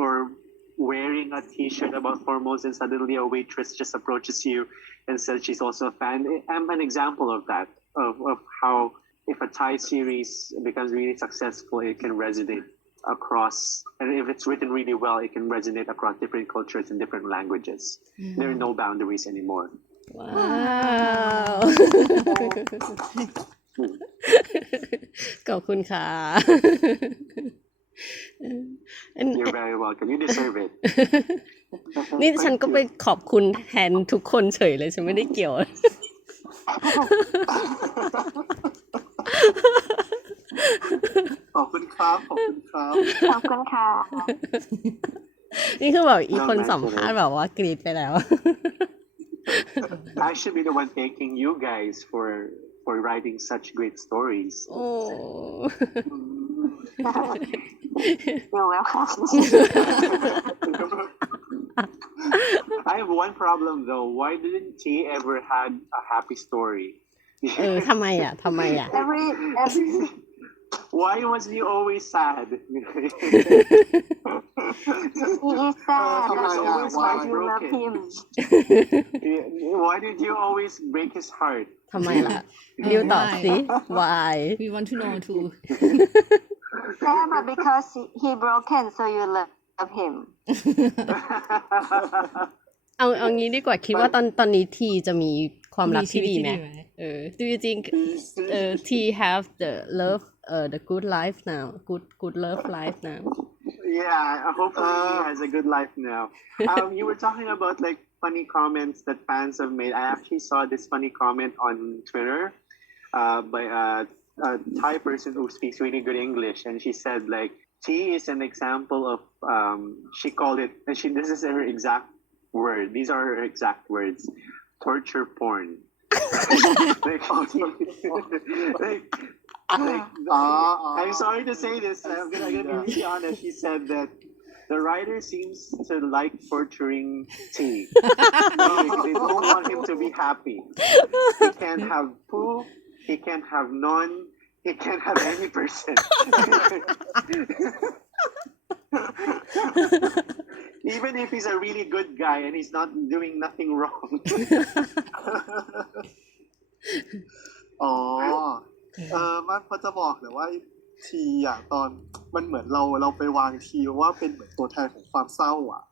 Or wearing a T-shirt about hormones, and suddenly a waitress just approaches you and says she's also a fan. I'm an example of that, of how if a Thai series becomes really successful, it can resonate across, and if it's written really well, it can resonate across different cultures and different languages. There are no boundaries anymore. Wow. ขอบคุณค่ะ You're very welcome. You deserve it. นี่ฉันก็ไปขอบคุณแทนทุกคนเฉยเลยฉันไม่ได้เกี่ยว ขอบคุณครับ ขอบคุณค่ะ นี่คือแบบอีคนสัมภาษณ์แบบว่ากรี๊ดไปแล้ว I should be the one thanking you guys for writing such great stories. Oh. You're welcome. I have one problem though. Why didn't T ever had a happy story? ทำไมอ่ะ Every Why was he always sad? he is sad. He was always Why you love heartbroken. him? Why did you always break his heart? ทำไมล่ะดิวตอบสิ why We want to know too. Yeah, but because he broken, so you love him. เอางี้ดีกว่าคิดว่าตอนนี้ทีจะมีความรักที่ดีไหม Do you think T have the love the good life now good love life now Yeah, hopefully he has a good life now. You were talking about like funny comments that fans have made. I actually saw this funny comment on Twitter by a Thai person who speaks really good English, and she said like T is an example of she called it. This is her exact word. These are her exact words. Torture porn. like, I'm sorry to say this. I'm gonna be really honest. She said that the writer seems to like torturing T. They don't want him to be happy. He can't have poo. He can't have none. He can't have any person. Even if he's a really good guy and he's not doing nothing wrong. อ๋อมันพอจะบอกเลยว่าทีอ่ะตอนมันเหมือนเราไปวางทีว่าเป็นเหมือนตัวแทนของความเศร้าอ่ะ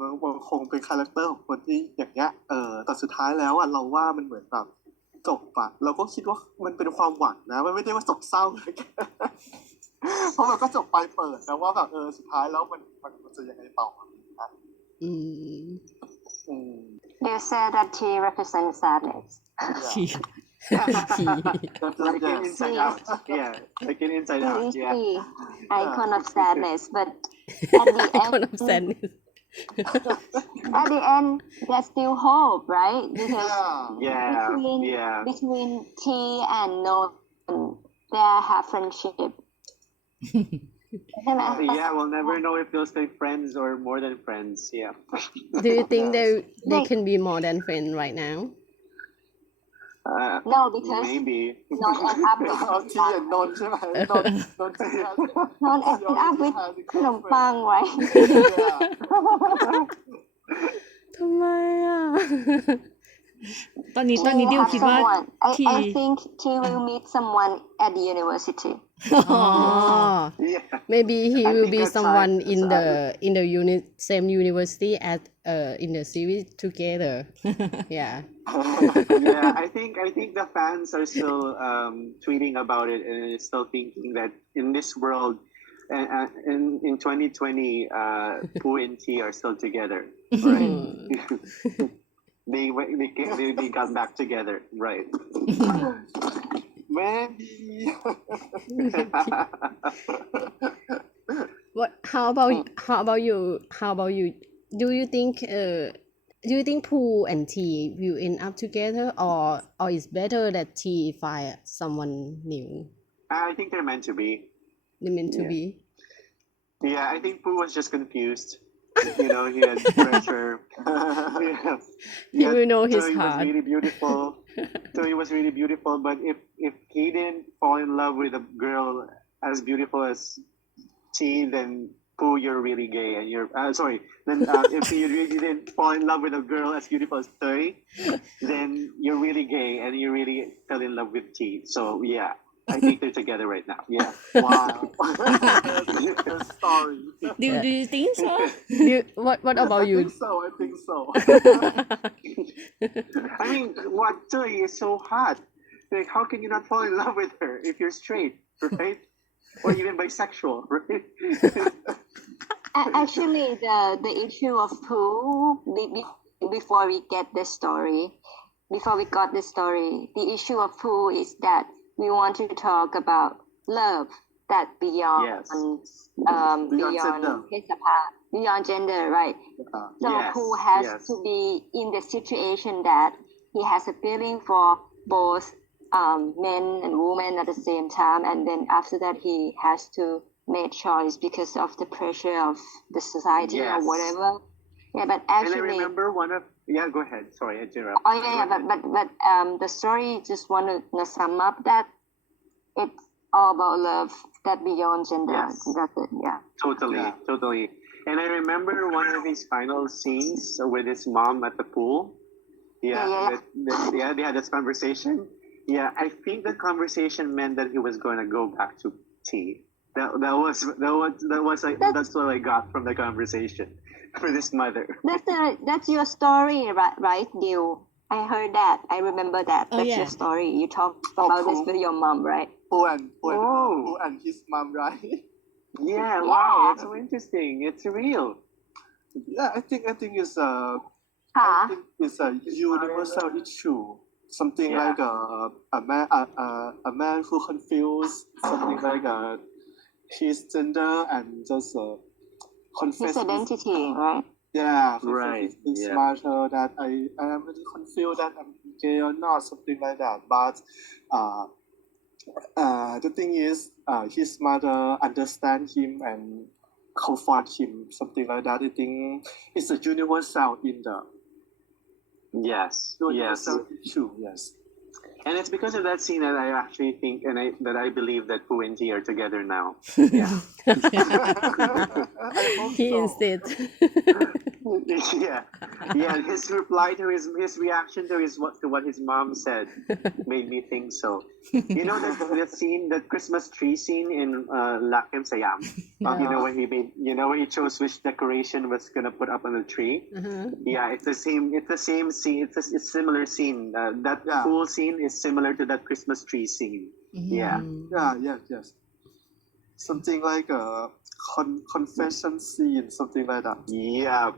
มันคงเป็นคาแรคเตอร์ของคนที่อย่างเงี้ยแต่สุดท้ายแล้วอ่ะเราว่ามันเหมือนแบบจบอ่ะเราก็คิดว่ามันเป็นความหวังนะมันไม่ได้ว่าจบเศร้าเลยเพราะมันก็จบไปเปิดนะว่าแบบสุดท้ายแล้วมันจะยังไงต่อนะ They say that tea represents sadness. Like in Inside Out. Yeah, like in Inside Out. It is Yeah. the icon of sadness, but at the icon of end, sadness. at the end, there's still hope, right? Because Yeah. between T and No, they have friendship. Yeah, we'll never know if they'll stay friends or more than friends. Yeah. Do you think they can be more than friends right now? No, because maybe. Non end up with เอาทีอย่างนนท์ใช่ไหมนนท์ Non end up with ขนมปัง right? ทำไมอ่ะ ตอนนี้ดิวคิดว่า I think T will meet someone at the university. Oh, Yeah. maybe he I will think be that's someone sad. in the same university as in the series together. Yeah. Yeah, I think the fans are still tweeting about it and still thinking that in this world, in 2020, Pooh and T are still together, right? they got back together, right? Maybe. What? How about you? Do you think Pooh and T will end up together, or it's better that T find someone new? I think they're meant to be. They meant to be. Yeah, I think Pooh was just confused. You know, he had pressure. He will know his so he heart. was really beautiful. So he was really beautiful. But if he didn't fall in love with a girl as beautiful as T, then Pooh, you're really gay, and you're sorry. Then if you really didn't fall in love with a girl as beautiful as Toy, then you're really gay, and you really fell in love with T. So yeah. I think they're together right now. Yeah. Wow. Sorry. Do you think so? What about you? I think so. I mean, what Toy is so hot. Like, how can you not fall in love with her if you're straight, right? Or even bisexual, right? Actually, the issue of Pooh, before we got this story, the issue of Pooh is that we want to talk about love that beyond beyond gender, right? So Pooh has to be in the situation that he has a feeling for both men and women at the same time, and then after that he has to make choice because of the pressure of the society or whatever. Yeah, but actually. And I remember one of. Yeah, go ahead. Sorry, I interrupted. Oh yeah, but the story just want to sum up that it's all about love that beyond gender. Yes. That's it. Yeah. Totally. And I remember one of his final scenes with his mom at the pool. Yeah. They had this conversation. Yeah, I think the conversation meant that he was going to go back to T. That's what I got from the conversation for this mother. That's your story, right, Diu? I heard that. I remember that. That's your story. You talked about this with your mom, right? Pooh and his mom, right? Yeah. Wow, that's so interesting. It's real. Yeah, I think it's a universal issue something Yeah. like a man who confused something like his gender and just confess his identity, right? yeah, Right, his yeah. matter that I am really confused that I'm gay or not, something like that. But the thing is, his mother understand him and comfort him, something like that. I think it's a universal in the Yes. universal issue. Yes. And it's because of that scene that I actually think that I believe that Pooh and T are together now. Yeah. I hope He so. insists. yeah. His reply to his reaction to what his mom said made me think so. You know that scene, that Christmas tree scene in Lakim Sayam. When he chose which decoration was gonna put up on the tree. Uh-huh. Yeah, it's the same scene. It's a similar scene. That Yeah. pool scene is similar to that Christmas tree scene. Yeah. Yes. Something like a confession scene, something like that. Yeah.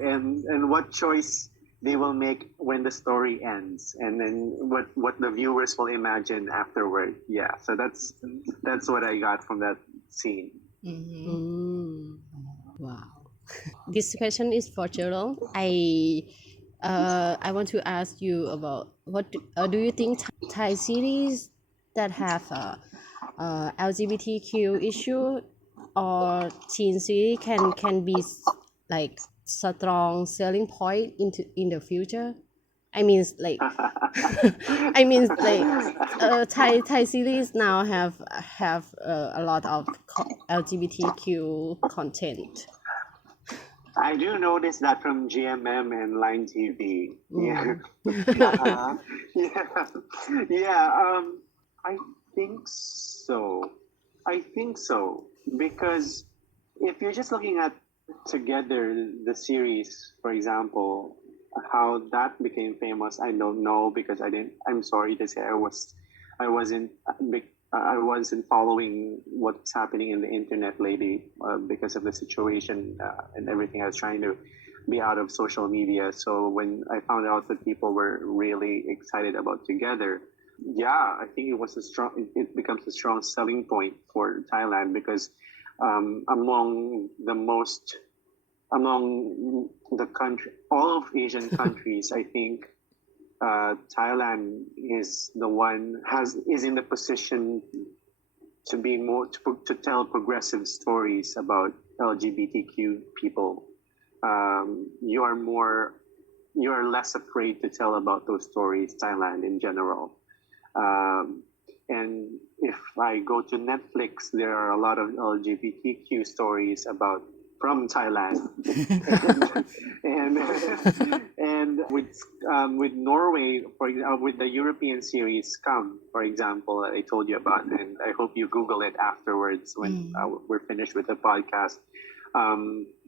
And what choice they will make when the story ends, and then what the viewers will imagine afterward. Yeah. So that's what I got from that scene. Wow. This question is for Gerald. I want to ask you about what do you think Thai series that have a LGBTQ issue or teen series can be like strong selling point in the future? I mean like Thai series now have a lot of LGBTQ content. I do notice that from GMM and Line TV. Yeah. Yeah. I think so. Because if you're just looking at together the series, for example, how that became famous, I don't know, because I'm sorry to say I wasn't following what's happening in the internet lately because of the situation and everything. I was trying to be out of social media. So when I found out that people were really excited about Together, yeah, I think it becomes a strong selling point for Thailand, because among the country, all of Asian countries, I think Thailand is the one is in the position to be more to tell progressive stories about LGBTQ people. You are less afraid to tell about those stories, Thailand in general. And if I go to Netflix, there are a lot of LGBTQ stories from Thailand, and with Norway, for example, with the European series Scum, for example, I told you about, and I hope you Google it afterwards when we're finished with the podcast.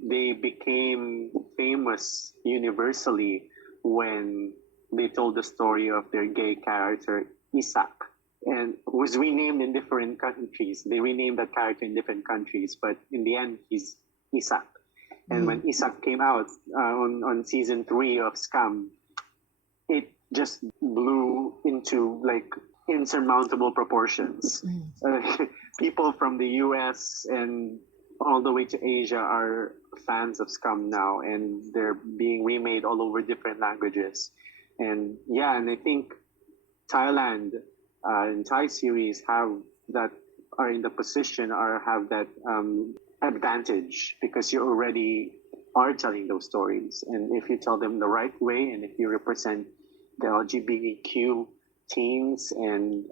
They became famous universally when they told the story of their gay character Isak, and was renamed in different countries. They renamed that character in different countries, but in the end, he's Isak. And when Isak came out on season 3 of Scum, it just blew into like insurmountable proportions. People from the US and all the way to Asia are fans of Scum now, and they're being remade all over different languages. And yeah, and I think Thailand and Thai series are in the position or have that advantage, because you already are telling those stories, and if you tell them the right way, and if you represent the LGBTQ teens and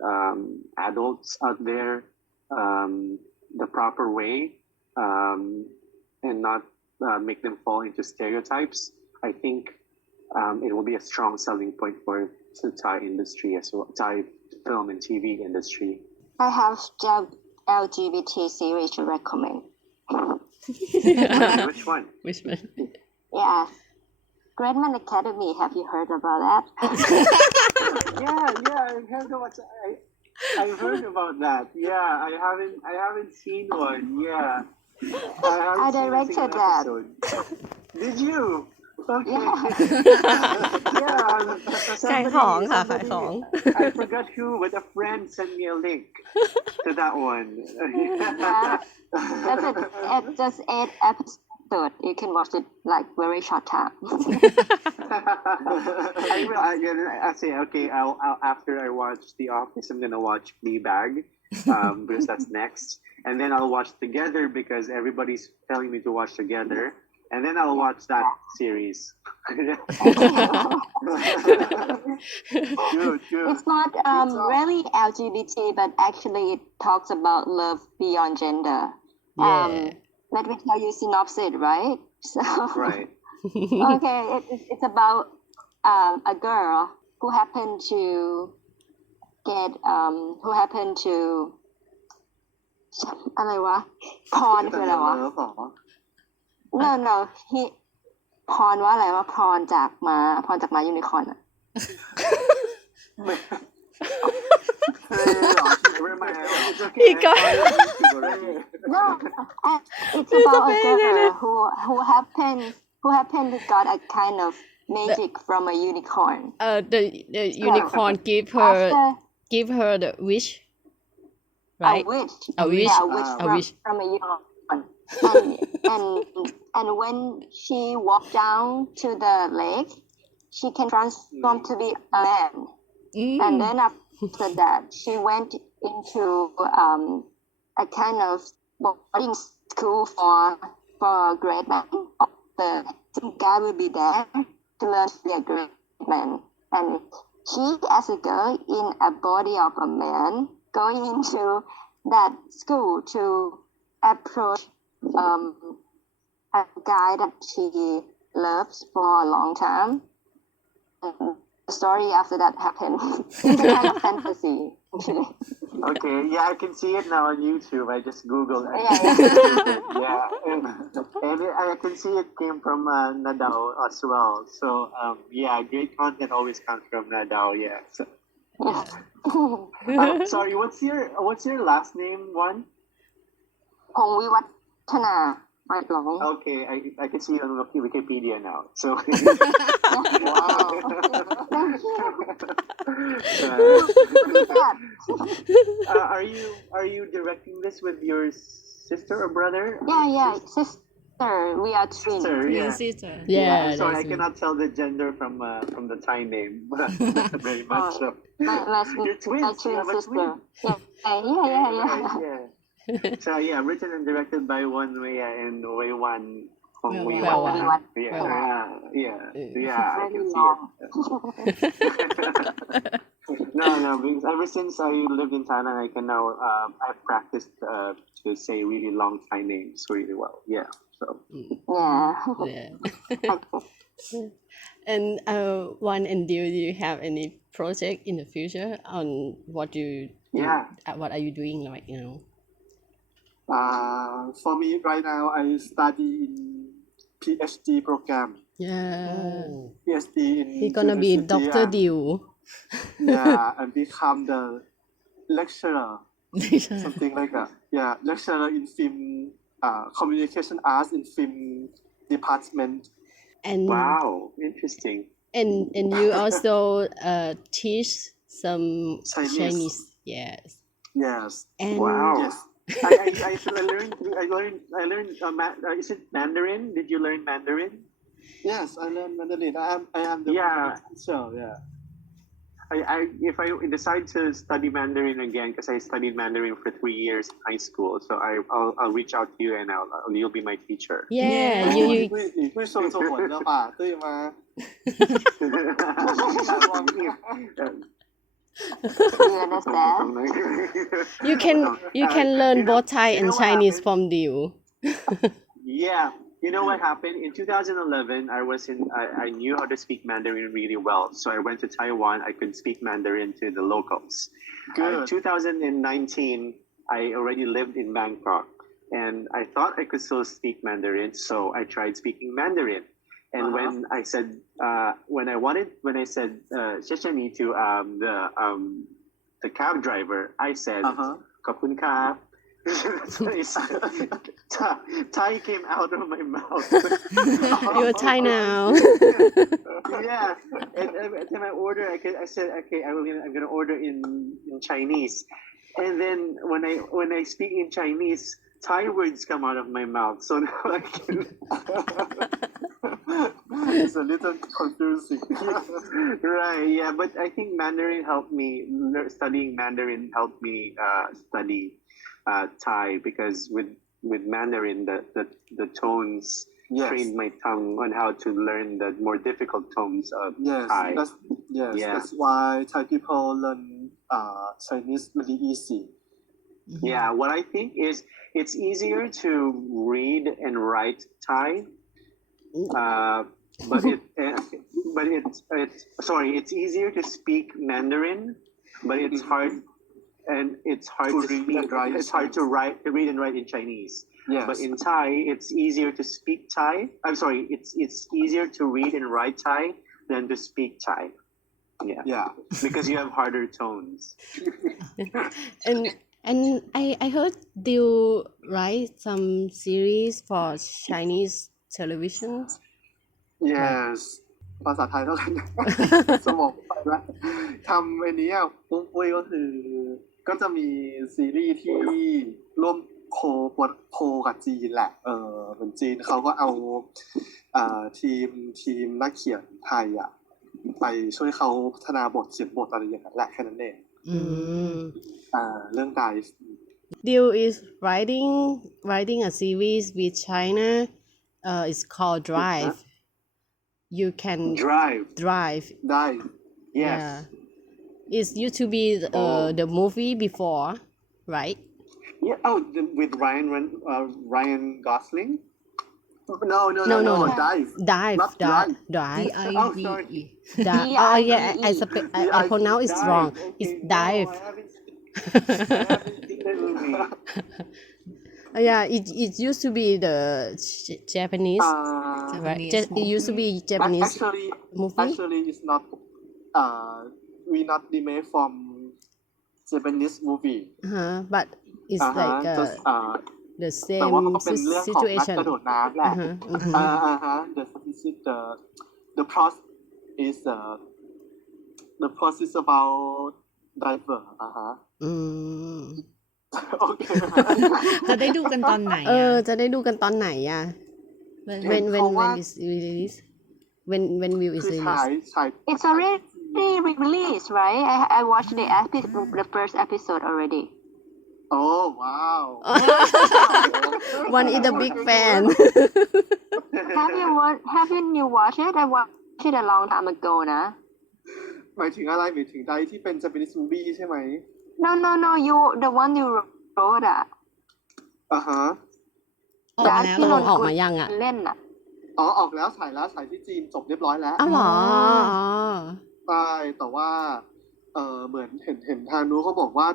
adults out there the proper way, and not make them fall into stereotypes, I think it will be a strong selling point for the Thai industry as well, Thai film and TV industry. I have LGBT series to recommend. Which one? Which one? Yeah. Great Man Academy, have you heard about that? I heard about that. Yeah, I haven't seen one. Yeah. I directed that. Did you? Okay. Yeah. Yeah. ขายของค่ะ somebody- ขายของ I forgot who, but a friend sent me a link to that one. Yeah. That's it. It's just 8 episodes. You can watch it like very short time. I say okay. I'll after I watch The Office, I'm gonna watch Fleabag, because that's next, and then I'll watch Together because everybody's telling me to watch Together, and then I'll watch that series. Good. It's not really LGBT, but actually it talks about love beyond gender. Yeah. Let me tell you synopsis, right? So, Right. okay, it's about a girl who happened toอะไรวะพรคืออะไรวะ no he พรว่าอะไรวะพรจากมายูนิคอร์นอะ Never mind. It's okay. He got- I found it on YouTube already. No, it's about a girl who happened to got a kind of magic from a unicorn. The unicorn give her the wish, right? A wish. A wish. Yeah, a wish A wish. from a unicorn. And when she walked down to the lake, she can transform to be a man. And then after that, she went into a kind of boarding school for great men. Some guy will be there to learn to be a great man. And she, as a girl in a body of a man, going into that school to approach a guy that she loves for a long time. And the story after that happened. It's a kind of fantasy. Okay, yeah, I can see it now on YouTube. I just googled it. Yeah, and I can see it came from Nadal as well. So yeah, great content always comes from Nadal. Yeah. So, sorry, what's your last name? One. พงวิวัฒนาไม่หลง Okay, I can see it on Wikipedia now. So. Wow. Thank you. Are you directing this with your sister or brother? Yeah, sister. We are twins. Sister, yeah. Sister. Yeah, I'm sorry, that's I it. cannot tell the gender from the Thai name very much. So. My You're twins. my You twin have a sister. twin. Yeah. Yeah. So yeah, written and directed by One Way and Way One Hong Wei Well, Wan. Wan. Yeah, I can see long. it. No, because ever since I lived in Thailand, I can now I've practiced to say really long Thai names really well. Yeah, so. Yeah. Yeah. And one and do you have any project in the future on what you do? Yeah. What are you doing right now? For me right now, I study in PhD program. Yeah. PhD in He's gonna be university, Dr. Diu. Yeah, and become the lecturer, something like that. Yeah, lecturer in film, communication arts in film department. And Wow, interesting. and you also teach some Chinese. Yes. Yes. And Wow. Yes. I learned is it Mandarin? Did you learn Mandarin? Yes, I learned Mandarin. I am the Yeah. teacher. Yeah. If I decide to study Mandarin again, because I studied Mandarin for 3 years in high school, so I'll reach out to you and you'll be my teacher. yeah, you 你会说中文的吧？对吗？ You understand? you can learn both Thai you and know what Chinese happened? from Diu. Yeah, you know what happened in 2011? I knew how to speak Mandarin really well, so I went to Taiwan. I could speak Mandarin to the locals. In Good. 2019, I already lived in Bangkok, and I thought I could still speak Mandarin, so I tried speaking Mandarin. And when I said when I said "Shishani" to the cab driver, I said "Kapun ka," Thai came out of my mouth. You're Thai now. Yeah, and then I order. I said, okay, I'm gonna order in Chinese, and then when I speak in Chinese, Thai words come out of my mouth. So now I can. It's a little confusing. Right, yeah, but I think Mandarin helped me. Studying Mandarin helped me study Thai because with Mandarin the tones Yes. trained my tongue on how to learn the more difficult tones of Yes, Thai. Yeah. that's why Thai people learn Chinese really easy. Yeah, what I think is it's easier to read and write Thai, but it's easier to speak Mandarin, but it's hard To to read speak. and write It's hard to read and write in Chinese. Yes. But in Thai, it's easier to speak Thai. I'm sorry, it's easier to read and write Thai than to speak Thai. Yeah. Because you have harder tones. And I heard you write some series for Chinese television. Yes ภาษาไทยเท่ากัน สมองไปแล้วทำอันนี้ปุ้ยก็คือก็จะมีซีรีส์ที่ร่วมโคกับจีนแหละเหมือนจีนเขาก็เอาทีมนักเขียนไทยไปช่วยเขาพัฒนาบทเขียนบทอะไรอย่างนั้นแหละแค่นั้นเองเรื่องใด Diu is writing a series with China. It's called Drive. You can Drive.ได้ Yes. Yeah. It used to be the movie before, right? Yeah. Oh, with Ryan Gosling. No. Dive. Dive. Not Drive. Dive. Oh, sorry. Oh yeah, I pronounce it wrong. It's Dive. I haven't seen that movie. Yeah, it used to be the Japanese, right? It used to be Japanese movie. Actually, it's not. We not remake from Japanese movie. But it's like just the แต่ว่ามัน same ก็เป็นเรื่องของนัก situation. กระโดดน้ำแหละ The plot is about diver. โอเค จะได้ดูกันตอนไหน จะได้ดูกันตอนไหนอ่ะ when is release when will it คือ release ฉาย It's already released, right? I watched the first episode already. Oh wow one is a big fan Haven't you watched it? I watched it a long time ago นะ หมายถึงอะไรหมายถึงใดที่เป็น Japanese movie ใช่ไหม No, the one you wrote อ่ะ ออกมาแล้ว ที่นน ออกมายังอะ เล่นอ่ะ ออกแล้วฉายที่จีนจบเรียบร้อยแล้ว อ้าวเหรอ ใช่แต่ว่าเหมือนเห็นทางนู้นเขาบอกว่า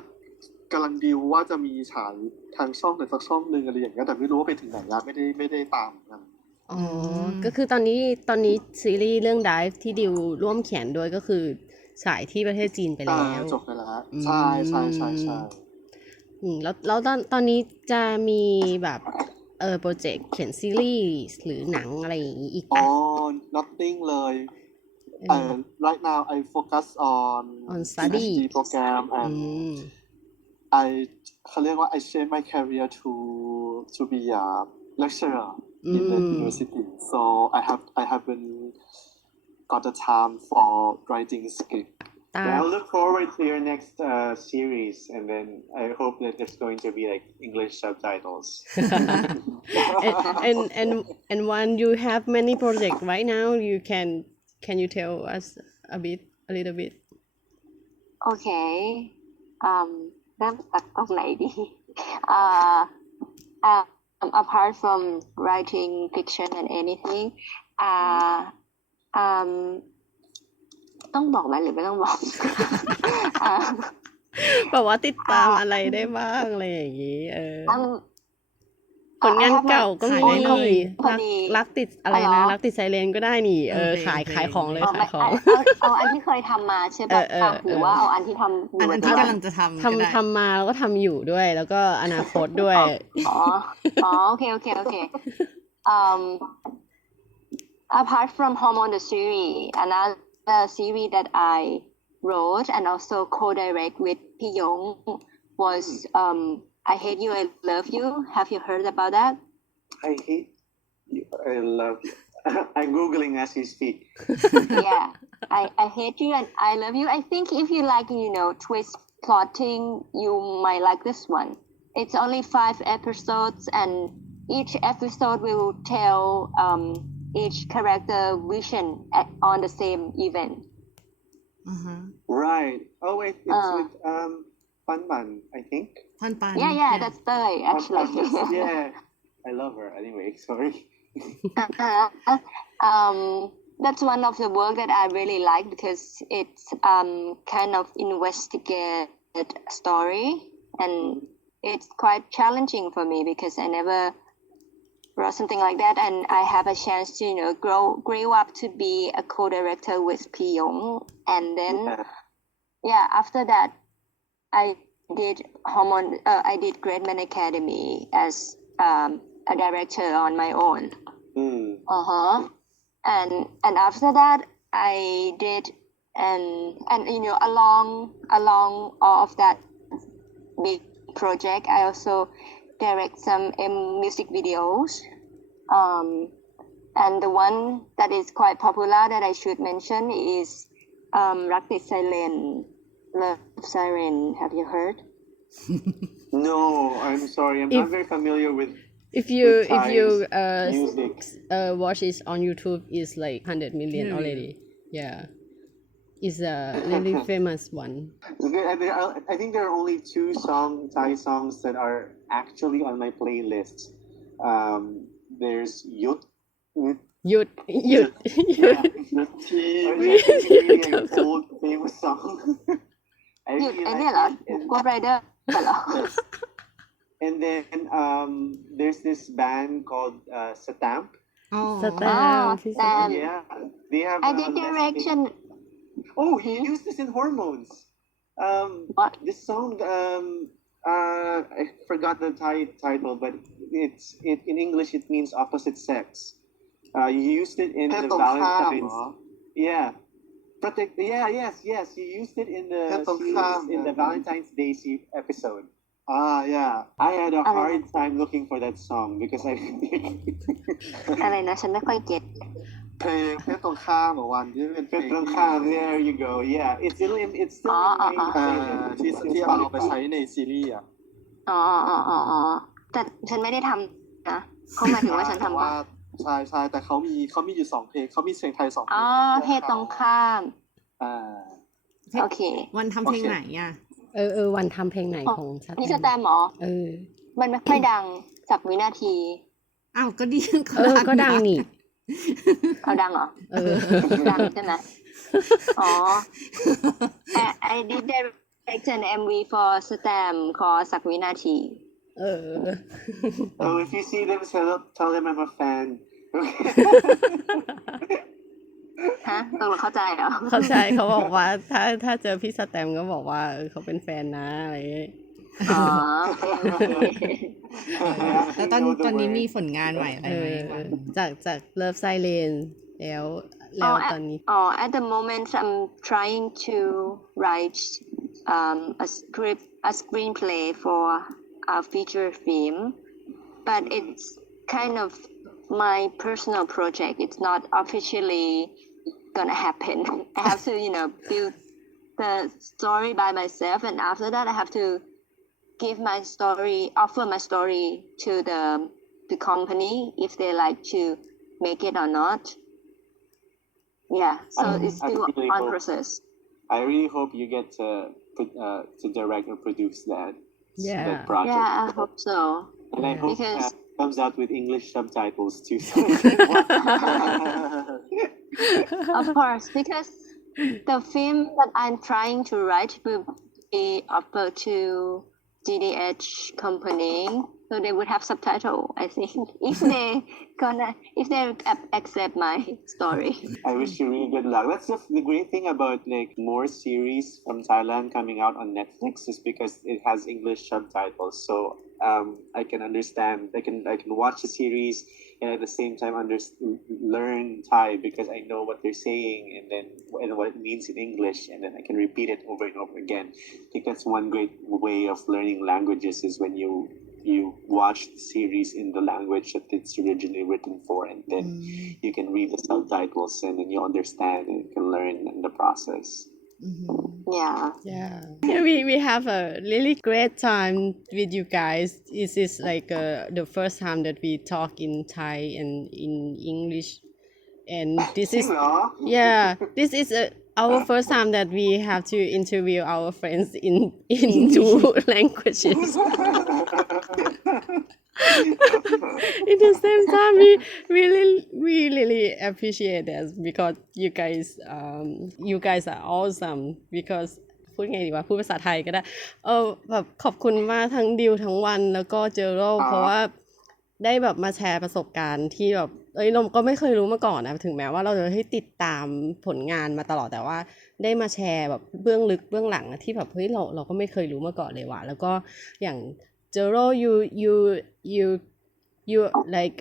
กำลังดีลว่าจะมีฉายทางช่องไหนสักช่องนึงอะไรอย่างเงี้ยแต่ไม่รู้ว่าไปถึงไหนแล้วไม่ได้ตามกัน อ๋อ ก็คือตอนนี้ซีรีส์เรื่อง Dive ที่ดิวร่วมเขียนด้วยก็คือฉายที่ประเทศจีนไปแล้ว จบไปแล้วใช่แล้วตอนนี้จะมีแบบโปรเจกต์เขียนซีรีส์หรือหนังอะไรอย่างนี้อีกปะ nothing เลย right now I focus on study PhD program andเขาเรียกว่า I change my career to be a lecturer in the university so I haven't got the time for writing script. I look forward to your next series, and then I hope that there's going to be like English subtitles. and when you have many projects right now, can you tell us a little bit? Okay. เริ่มจากตรงไหนดี apart from writing fiction and anything ต้องบอกไหมหรือไม่ต้องบอก แบบว่าติดตามอะไรได้บ้างอะไรอย่างนี้ ผลงานเก่าก็มี ขายได้เลย พอดี รักติดอะไร อ๋อเหร นะ อ รักติดไซเรนก็ได้นี่โอเค ขายของเลย อ๋อ ขายของ เอาอันที่เคยทำมาใช่ป่ะ หรือว่าเอาอันที่ทำอยู่ อันที่กำลังจะทำก็ได้ ทำมาแล้วก็ทำอยู่ด้วย แล้วก็อนาคตด้วย อ๋อโอเคapart from Hormone the series another series that I wrote and also co-direct with Pi Yong was I Hate You I Love You have you heard about that I hate you. I love you. I'm googling as we speak. yeah I Hate You and I Love You I think if you like twist plotting you might like this one it's only 5 episodes and each episode will tell each character vision on the same event Right. Oh wait, it's with Pan Pan, I think. ท่อนปัน yeah that's Thai Pan actually Pan, yeah. I love her. Anyway, sorry. That's one of the work that I really like because it's kind of investigated story and it's quite challenging for me because I never wrote something like that and I have a chance to grow up to be a co-director with Pi Yong and then after that I did I did Great Man Academy as a director on my own and after that I did and along all of that big project I also direct some music videos and the one that is quite popular that I should mention isรักติดไซเรน Love Siren have you heard No, I'm sorry. I'm not very familiar with. if you music. watch it on YouTube is like 100 million already yeah it's a really famous one I think there are only 2 Thai songs that are actually on my playlist. There's Yut. หยุด The really an old famous song. หยุดไอ้เนี่ยเหรอ Ghost Rider เหรอ And then there's this band called Satamp. อ๋อ สแตมป์ที่สแตมป์ Yeah, they have. I did direction Oh, he used this in Hormones. What? This song. I forgot the title, but in English it means opposite sex. You used it in the Valentine's. Yeah. Yes. You used it in the Valentine's Day episode. Yeah. I had a hard time looking for that song because I อะไรนะฉันไม่ค่อยเก็ต เพลงเพศตรงข้ามของวันที่เป็นเพลง There you go. Yeah. It's still in my ที่เอาไปใช้ในซีรีส์อ่ะ อ๋อแต่ฉันไม่ได้ทำนะเขาหมายถึงว่าฉันทำว่า ใช่แต่เขามีอยู่2เพลงเขามีเสียงไทย2เพลง เพศตรงข้ามโอเค วันทำเพลงไหนอ่ะ วันทำเพลงไหนของสแตม นี่ ป์ สแตมป์เหรอมันไม่ค่อยดังสักวินาที อ้าวก็ดี ก็ดังนี่ เอาดังเหรอดังใช่ไหมอ๋อ I did direct an MV for Stam ขอสักวินาที Oh, if you see them, tell them I'm a fan. ฮะตกลงเข้าใจเหรอ เข้าใจเขาบอกว่าถ้าเจอพี่สแตมป์ก็บอกว่าเขาเป็นแฟนนะอะไรอย่างเงี้ย อ๋อ แล้วตอนนี้มีผลงานใหม่อะไรไหมวะ จากเลิฟไซเลนแล้วตอนนี้ at the moment I'm trying to write a screenplay for a feature film but it's kind of my personal project it's not officially gonna happen I have to build the story by myself and after that I have to offer my story to the company if they like to make it or not so it's still on process I really hope you get to direct or produce that project I hope so and I hope it comes out with English subtitles too of course because the film that I'm trying to write will be offered to GDH company so they would have subtitle, I think, if they accept my story. I wish you really good luck. That's the great thing about like more series from Thailand coming out on Netflix is because it has English subtitles. So I can understand. I can watch the series and at the same time learn Thai because I know what they're saying and what it means in English, and then I can repeat it over and over again. I think that's one great way of learning languages is when you watch the series in the language that it's originally written for, and then you can read the subtitles and then you understand and you can learn in the process. Yeah. Yeah, we have a really great time with you guys. This is like the first time that we talk in Thai and in English, and this is this is our first time that we have to interview our friends in two languages. In the same time, we really appreciate this because you guys are awesome. Because พูดไงดีวะพูดภาษาไทยก็ได้แบบขอบคุณมากทั้งดิวทั้งวันแล้วก็เจอโรเพราะว่าได้แบบมาแชร์ประสบการณ์ที่แบบเราก็ไม่เคยรู้มาก่อนนะถึงแม้ว่าเราจะให้ติดตามผลงานมาตลอดแต่ว่าได้มาแชร์แบบเบื้องลึกเบื้องหลังที่แบบเฮ้ยเราก็ไม่เคยรู้มาก่อนเลยว่ะแล้วก็อย่างเจอโรyou like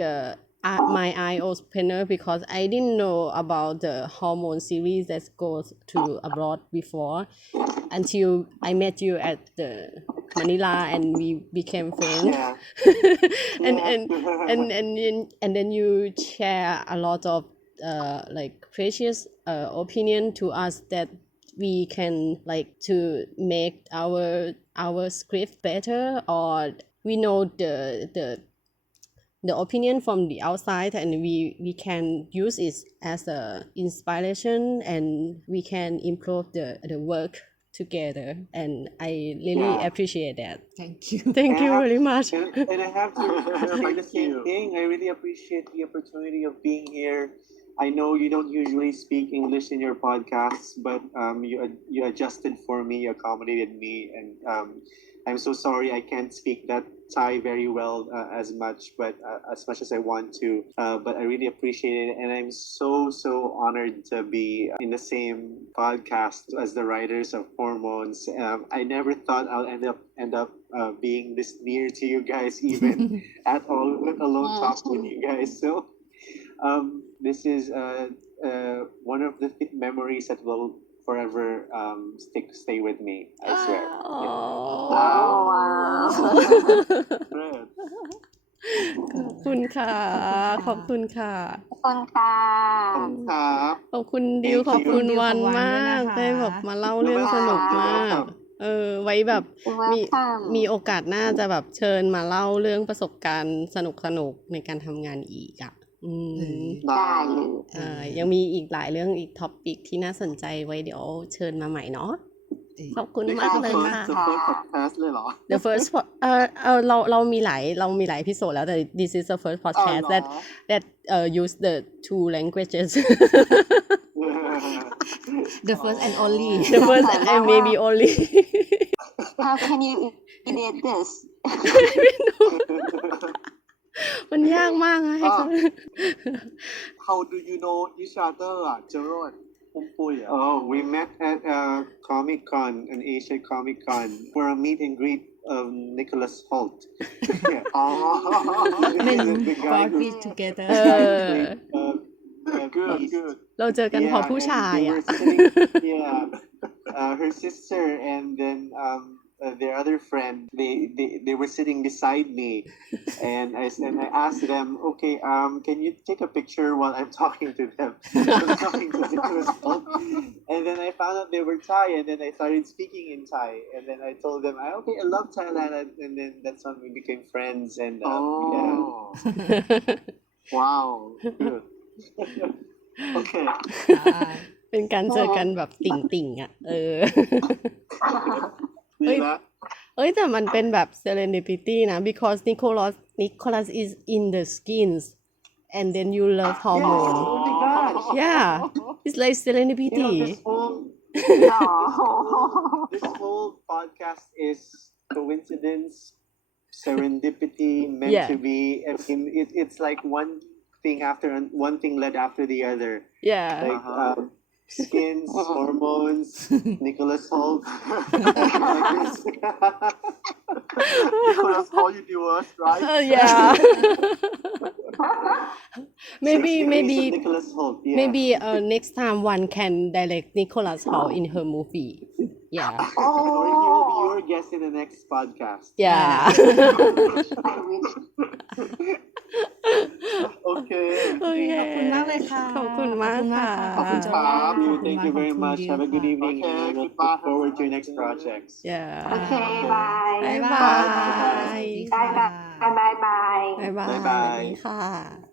my eye opener because I didn't know about the hormone series that goes to abroad before until I met you at the Manila and we became friends. And then you share a lot of like precious opinion to us that we can like to make our script better, or we know the opinion from the outside and we can use it as a inspiration and we can improve the work together, and I really appreciate that. Thank you. Thank you very much. And I have to say the same thing. I really appreciate the opportunity of being here. I know you don't usually speak English in your podcasts, but you adjusted for me, you accommodated me, and I'm so sorry I can't speak that Thai very well as much as I want to. But I really appreciate it, and I'm so honored to be in the same podcast as the writers of Hormones. I never thought I'll end up being this near to you guys even at all, let alone talk with you guys. So this is one of the memories that will forever stay with me, I swear. Great. ขอบคุณค่ะ ขอบคุณค่ะ ขอบคุณค่ะ ขอบคุณดิวขอบคุณวันมากได้แบบมาเล่าเรื่องสนุกมากไว้แบบมีโอกาสหน้าจะแบบเชิญมาเล่าเรื่องประสบการณ์สนุกในการทำงานอีกอ่ะได้เลย ยังมีอีกหลายเรื่องอีกท็อปิกที่น่าสนใจไว้เดี๋ยวเชิญมาใหม่เนาะขอบคุณมากเลยค่ะ The first podcast เลยเหรอ The first เรามีหลายพิโซดแล้วแต่ this is the first podcast that use the two languages The first and only. the first and maybe only How can you edit this มันยากมากนะให้เขา How do you know each other อ่ะเจอโรดปุ้ยอ่ะ Oh, we met at Comic Con, an Asia Comic Con, for a meet and greet of Nicholas Hoult. Men The guy brought who- me together. Good เราเจอกันเพราะผู้ชาย and they อ่ะ were sitting- her sister and then their other friend, they were sitting beside me, and I asked them, okay, can you take a picture while I'm talking to them? I was talking to Nicholas Hoult. And then I found out they were Thai, and then I started speaking in Thai, and then I told them, okay, I love Thailand, and then that's when we became friends, and Wow good Okay. เป็นการเจอกันแบบติ่งอ่ะ ดีละ แต่มันเป็นแบบ serendipity นะ because Nicholas is in the skins and then you love hormone Oh my gosh. yeah it's like serendipity This whole podcast is coincidence serendipity, meant Yeah. to be. I mean, it's like one thing led after the other. Yeah. Like skins, hormones, Nicholas Hoult. Nicholas Hoult universe, right? Yeah. Six degrees of maybe Nicholas Hoult. Yeah. maybe next time one can direct Nicholas Hoult in her movie. Yeah. Or he will be your guest in the next podcast. Yeah. I wish. Okay. ขอบคุณมากเลยค่ะ ขอบคุณมากค่ะ ขอบคุณโจมาก Thank you very much. Have a good evening. Okay, and look goodbye. forward to your next projects. Yeah. Okay, bye. บ๊ายบาย Bye bye. Bye bye. บ๊ายบาย บ๊ายบาย สวัสดีค่ะ